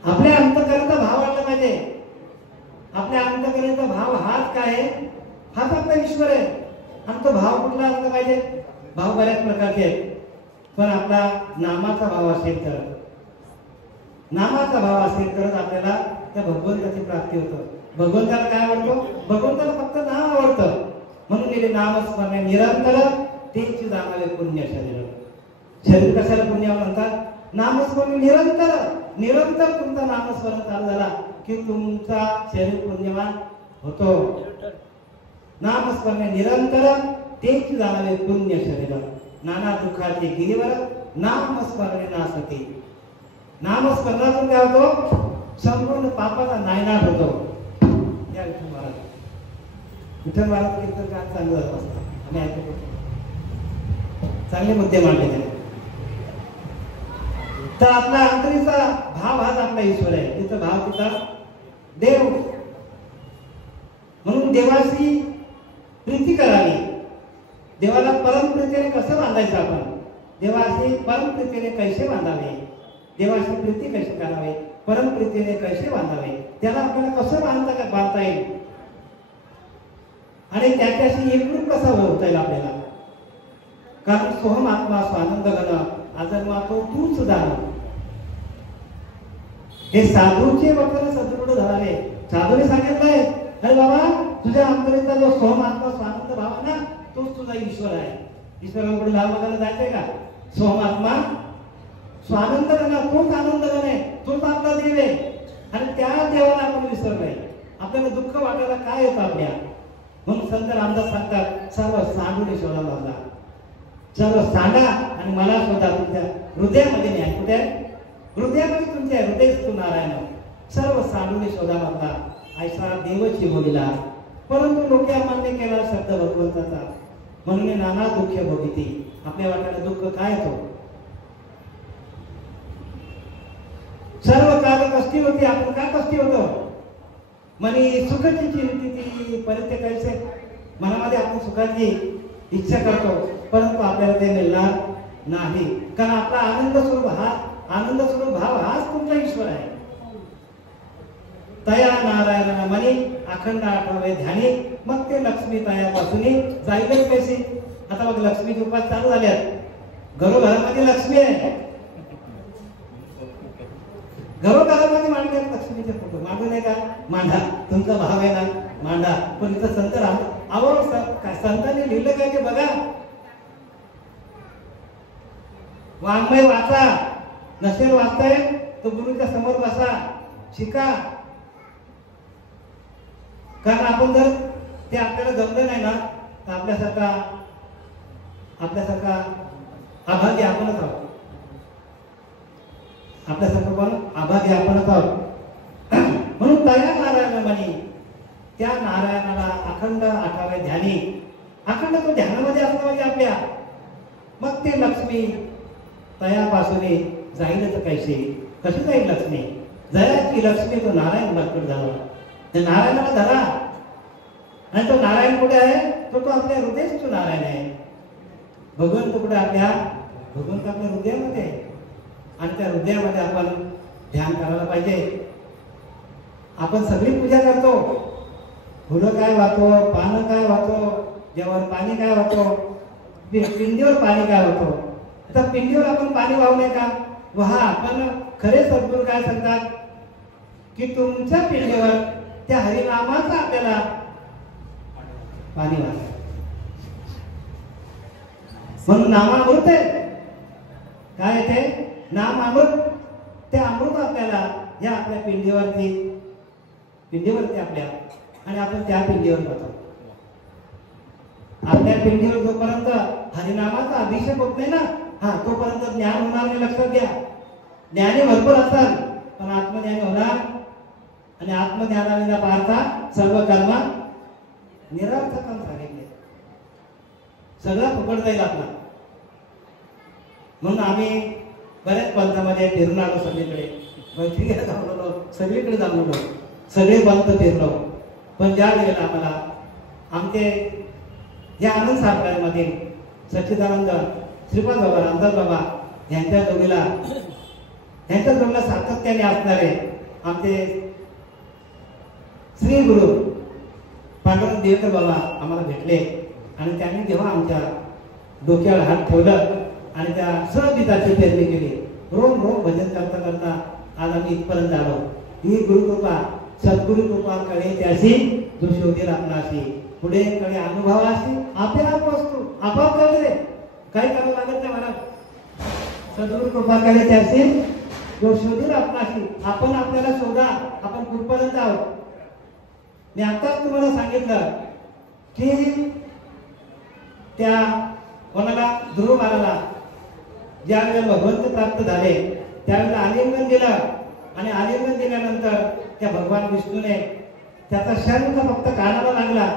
आपल्या अंतःकरणाचा भाव वाढला पाहिजे. आपल्या अंतःकरणाचा भाव हाच काय आहे? हाच आपला ईश्वर आहे. आणि तो भाव कुठला असला पाहिजे? भाव बऱ्याच प्रकारचे आहेत. पण आपला नामाचा भाव असेल तर, नामाचा भाव असेल तरच आपल्याला त्या भगवंताची प्राप्ती होतं. भगवंताला काय आवडतो? भगवंताला फक्त नाम आवडतं. म्हणून गेले नामस्मरणे निरंतर तेची जाणावे पुण्य शरीर. शरीर कशाला पुण्य म्हणतात? नामस्मरण निरंतर. निरंतर तुमचा नामस्मरण चालू झाला की तुमचा शरीर पुण्यवान होतो. नामस्मरण निरंतर तेची जाणावे पुण्य शरीर. नाना दुःखाचे गिरीवर नामस्मरणे नासते. नामस्मरणातून काय होतो? संपूर्ण पापाचा नायनाट होतो. या विठ्ठल महाराज कीर्तन काय चांगलं असतं. आम्ही ऐकतो, चांगले मुद्दे मांडले त्याने. तर आपला अंतरीचा भाव हाच आपला ईश्वर आहे. तिचा भाव तिचा देव. म्हणून देवाशी प्रीती करावी. देवाला परमप्रीतीने कसं बांधायचं? आपण देवाशी परमप्रीतीने कैसे बांधावे? देवाशी प्रीती कशी करावे? परमप्रीतीने कैसे बांधावे? त्याला आपल्याला कसं बांधता येईल आणि त्याच्याशी एकरूप कसा होता येईल आपल्याला? कारण सोहम आत्मा स्वानंद घन आजन्मा तो तूच दान. हे साधूचे वक्र सदृढ झाले. साधूने सांगितलंय, अरे बाबा तुझ्या अंतरीचा जो सोहम आत्मा स्वानंद भाव आहे ना तोच तुझा ईश्वर आहे. ईश्वराकडे लाल बघायला जायचंय का? सोहम आत्मा स्वानंद घन तोच आनंद घन आहे. तोच आपला देव आहे. आणि त्या देवाला आपण विसरलोय. आपल्याला दुःख वाटायला काय येतं आपल्या? म्हणून संत रामदास सांगतात, सर्व सांडून ईश्वराला बांधा. सर्व सांगा आणि मला स्वतः तुमच्या हृदयामध्ये न्याय. कुठे? हृदयामध्ये तुमच्या हृदय तू नारायण सर्व साधूने शोधा मागला ऐसा देवची बोलिला परंतु लोके अमान्य केला शब्द भगवंताचा म्हणून नाना दुःख भोगिती आपल्या वाट्याला दुःख काय येतो सर्व काल कष्टी होती आपण का कष्टी होतो मनी सुखाची चिंती ती परित्य कैसे मनामध्ये आपण सुखाची इच्छा करतो परंतु आपल्याला ते मिळणार नाही कारण आपला आनंद स्वरूप भाव हाच तुमचा ईश्वर आहे तया नारायण मनी अखंड आठवडे ध्यानी मग ते लक्ष्मी तयापासून जाईल कशी आता मग लक्ष्मीचे उपास चालू झाल्यात घरोघरामध्ये लक्ष्मी आहे घरोघरामध्ये मांडल्यात लक्ष्मीचे फोटो मांडू नये का मांडा तुमचा भाव आहे ना मांडा पण इथं संत काय संतांनी लिहिलं काय ते बघा वाङ्मय वाचा नसेल वाचताय तो गुरुच्या समोर बसा शिका कारण आपण जर ते आपल्याला जमलं नाही ना तर आपल्यासारखा अभागी आपणच आहोत आपल्यासारखं पण अभागी आपणच आहोत म्हणून तया नारायण म्हणी त्या नारायणाला अखंड आठावे ध्यानी अखंड तो ध्यानामध्ये असणं म्हणजे आपल्या मग ते लक्ष्मी तयापासून जाईलच कशी जाईल लक्ष्मी जयाची लक्ष्मी तो नारायण प्रकट झाला त्या नारायणाला धरा आणि तो नारायण कुठे आहे तो आपल्या हृदयात तो नारायण आहे भगवंत कुठे भगवंत आपल्या हृदयामध्ये आहे आणि त्या हृदयामध्ये आपण ध्यान करायला पाहिजे आपण सगळी पूजा करतो फुलं काय वाहतो पानं काय वाहतो ज्यावर पाणी काय वाहतो पिंडीवर पाणी काय वाहतो तर पिंडीवर आपण पाणी वाहू नये का वहा पण खरे सद्गुरू काय सांगतात की तुमच्या पिंडीवर त्या हरिनामाचा आपल्याला पाणी वाहतं म्हणून नामामृत आहे काय ते नाम अमृत ते अमृत आपल्याला या आपल्या पिंडीवरती आपल्या आणि आपण त्या पिंडीवर जातो आपल्या पिंडीवर जोपर्यंत हरिनामाचा अभिषेक होत नाही ना तोपर्यंत ज्ञान होणार नाही लक्षात घ्या ज्ञानी भरपूर असतात पण आत्मज्ञानी होणार आणि आत्मज्ञानाने न पाहता सर्व कर्म निरर्थक सांगितले सगळं फुकट जाईल आपला म्हणून आम्ही बऱ्याच पंथामध्ये फिरून आलो सगळीकडे मैत्रिणीला जाऊन सगळीकडे जाऊन सगळे पंथ फिरलो पण ज्या वेळेला आम्हाला आमचे या आनंद सापड्यामधील सच्चिदानंद श्रीपाद बाबा रामदास बाबा यांच्या जोडीला सातत्याने असणारे आमचे श्री गुरु पांडुरंग देवकर बाबा आम्हाला भेटले आणि त्यांनी जेव्हा आमच्या डोक्यावर हात ठेवलं आणि त्या सहबिताची पेरणी केली रोम भजन करता करता आज आम्ही इथपर्यंत आलो ही गुरुकृपा सद्गुरु कृपा कडे त्याशी जो शोधेल आपणाशी पुढे कडे अनुभवाशी आपल्या वस्तू आपोआप कळले काही करावं लागत नाही मला सद्गुरु कृपा कडे त्याशी जो शोधेल आपणाशी आपण आपल्याला शोधा आपण कुठपर्यंत आहोत मी आताच तुम्हाला सांगितलं की त्या कोणाला ध्रुव महाराला ज्या वेळेला भगवंत प्राप्त झाले त्यावेळेला आलिंगन दिलं आणि आलिंगन दिल्यानंतर त्या भगवान विष्णूने त्याचा शंख फक्त कानाला लागला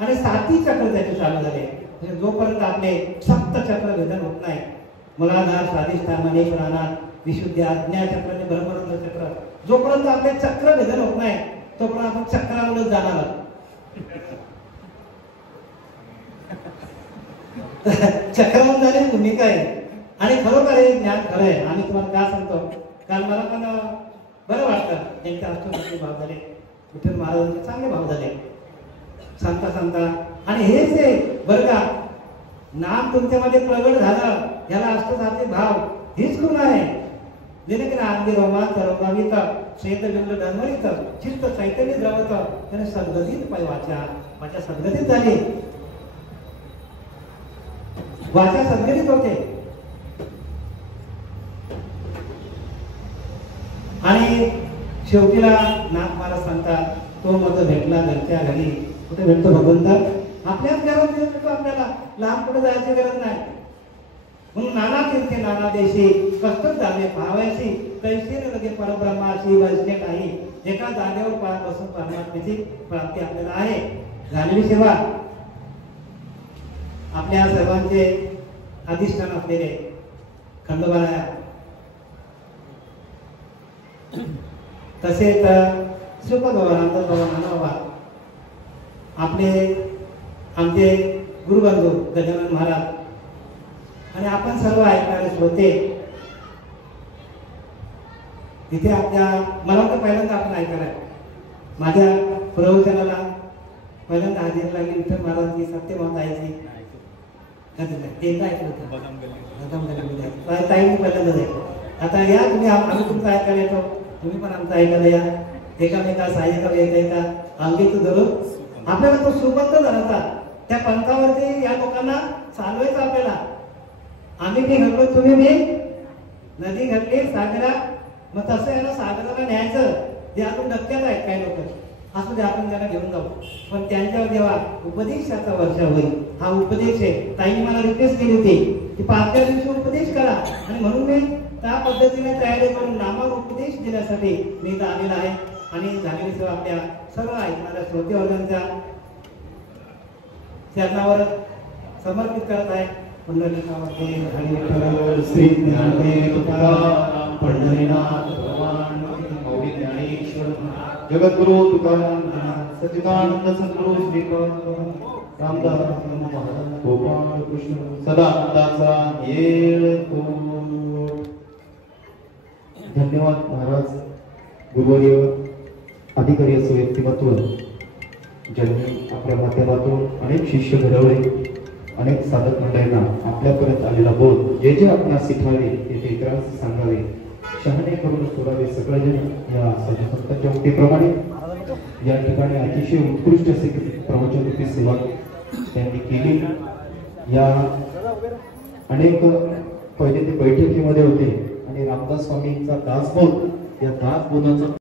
आणि 7 चक्र त्याचे चालू झाले म्हणजे जोपर्यंत आपले सप्त चक्र भेदन होत नाही मुलाधार स्वाधिष्ठान मनी प्राणात विशुद्धी आज्ञा चक्र आणि ब्रह्मरंध्र चक्र जोपर्यंत आपले चक्र भेदन होत नाही तोपर्यंत आपण चक्रावरच जाणार आहोत चक्रवून जाणे भूमिका आहे आणि खरोखर हे ज्ञान खरं आहे आम्ही तुम्हाला काय सांगतो काल मला पण बरं वाटतं त्यांचे अष्टोत्तरी भाव झाले विठ्ठल महाराजांचे चांगले भाव झाले सांगता आणि हेच आहे बरं का नाम तुमच्यामध्ये प्रगट झालं याला अष्टसात्विक भाव हीच गुण आहे जेणेकरून आंधी रोमान तरंगावित श्वेतबिंब डमरित चित्त चैतन्य द्रवत त्याने सद्गतीत पाय वाचा सद्गतीत झाली वाचा सद्गतीत होते आणि शेवटीला नाथ महाराज सांगतात तो मत भेटला घरच्या घरी कुठे भेटतो भगवंत आपल्याच घरात भेटतो आपल्याला लांब कुठे जायची गरज नाही म्हणून नाना तीर्थे नाना देशी कष्ट झाले भावायची तैसेर लगे परब्रह्मा शिव असणे काही एका जागेवर बसून परमात्म्याची प्राप्ती आपल्याला आहे. झालेली सेवा आपल्या सर्वांचे अधिष्ठान असलेले खंडोबाराया, तसेच सुखबाबा रामदासबाबा नानाबाबा, आपले आमचे गुरुबंधू गजानन महाराज आणि आपण सर्व ऐकणारे श्रोते इथे आपल्या, मला तर पहिल्यांदा आपण ऐकायला माझ्या प्रवचनाला पहिल्यांदा हजेरी लागली विठ्ठल महाराजांची, सत्यभामा ताईची तेच ऐकलं होतं ताईने पहिल्यांदा जाईल. आता या तुम्ही, आम्ही तुमचं ऐकायला येतो, तुम्ही पण आमचं ऐकायला या. एकामेका सहाय्यका एकाएका अंगीत धरून आपल्याला तो सुबंध झाला. त्या पंथावरती या लोकांना चालवायचं आपल्याला. आम्ही बी घडलो, तुम्ही बी नदी घडली सागरा, मग तसं आहे ना, सागराला न्यायचं. जे आपण डक्क्यात आहेत काही लोक, असं ते आपण त्यांना घेऊन जाऊ. पण त्यांच्यावर जेव्हा उपदेशाचा वर्षा होईल, हा उपदेश आहे. ताईने मला रिक्वेस्ट केली होती की 5व्या दिवशी उपदेश करा, आणि म्हणून मी त्या पद्धतीने तयारी करून नामावर उपदेश देण्यासाठी मी इथं आलेला आहे. आणि झालेली सेवा आपल्या सर्व ऐकणाऱ्या श्रोतेवर्गांच्या चरणावर समर्पित करत आहे. पुंडलिकावरती हरी विठ्ठल श्री ज्ञानदेव तुकाराम पंढरीनाथ भगवान गौरी ज्ञानेश्वर जगद्गुरु तुकाराम सच्चिदानंद सद्गुरु श्रीपाद रामदास महाराज गोपाळ कृष्ण सदानंदाचा येतो. धन्यवाद महाराज. गुरुवर्य अधिकारी असं व्यक्तिमत्व ज्यांनी आपल्या माध्यमातून अनेक शिष्य घडवले, अनेक साधक मंडळींना आपल्यापर्यंत आलेला बोध जे जे आपणास शिकवावे ते इतरांस सांगावे, शहाणे करून सोडावे सगळेजण या सजसंतांच्या उक्तीप्रमाणे या ठिकाणी अतिशय उत्कृष्ट असे प्रवचनरूपी सेवा त्यांनी केली. या अनेक पहिले ते बैठकीमध्ये होते आणि रामदास स्वामींचा दासबोध, या दासबोधाचा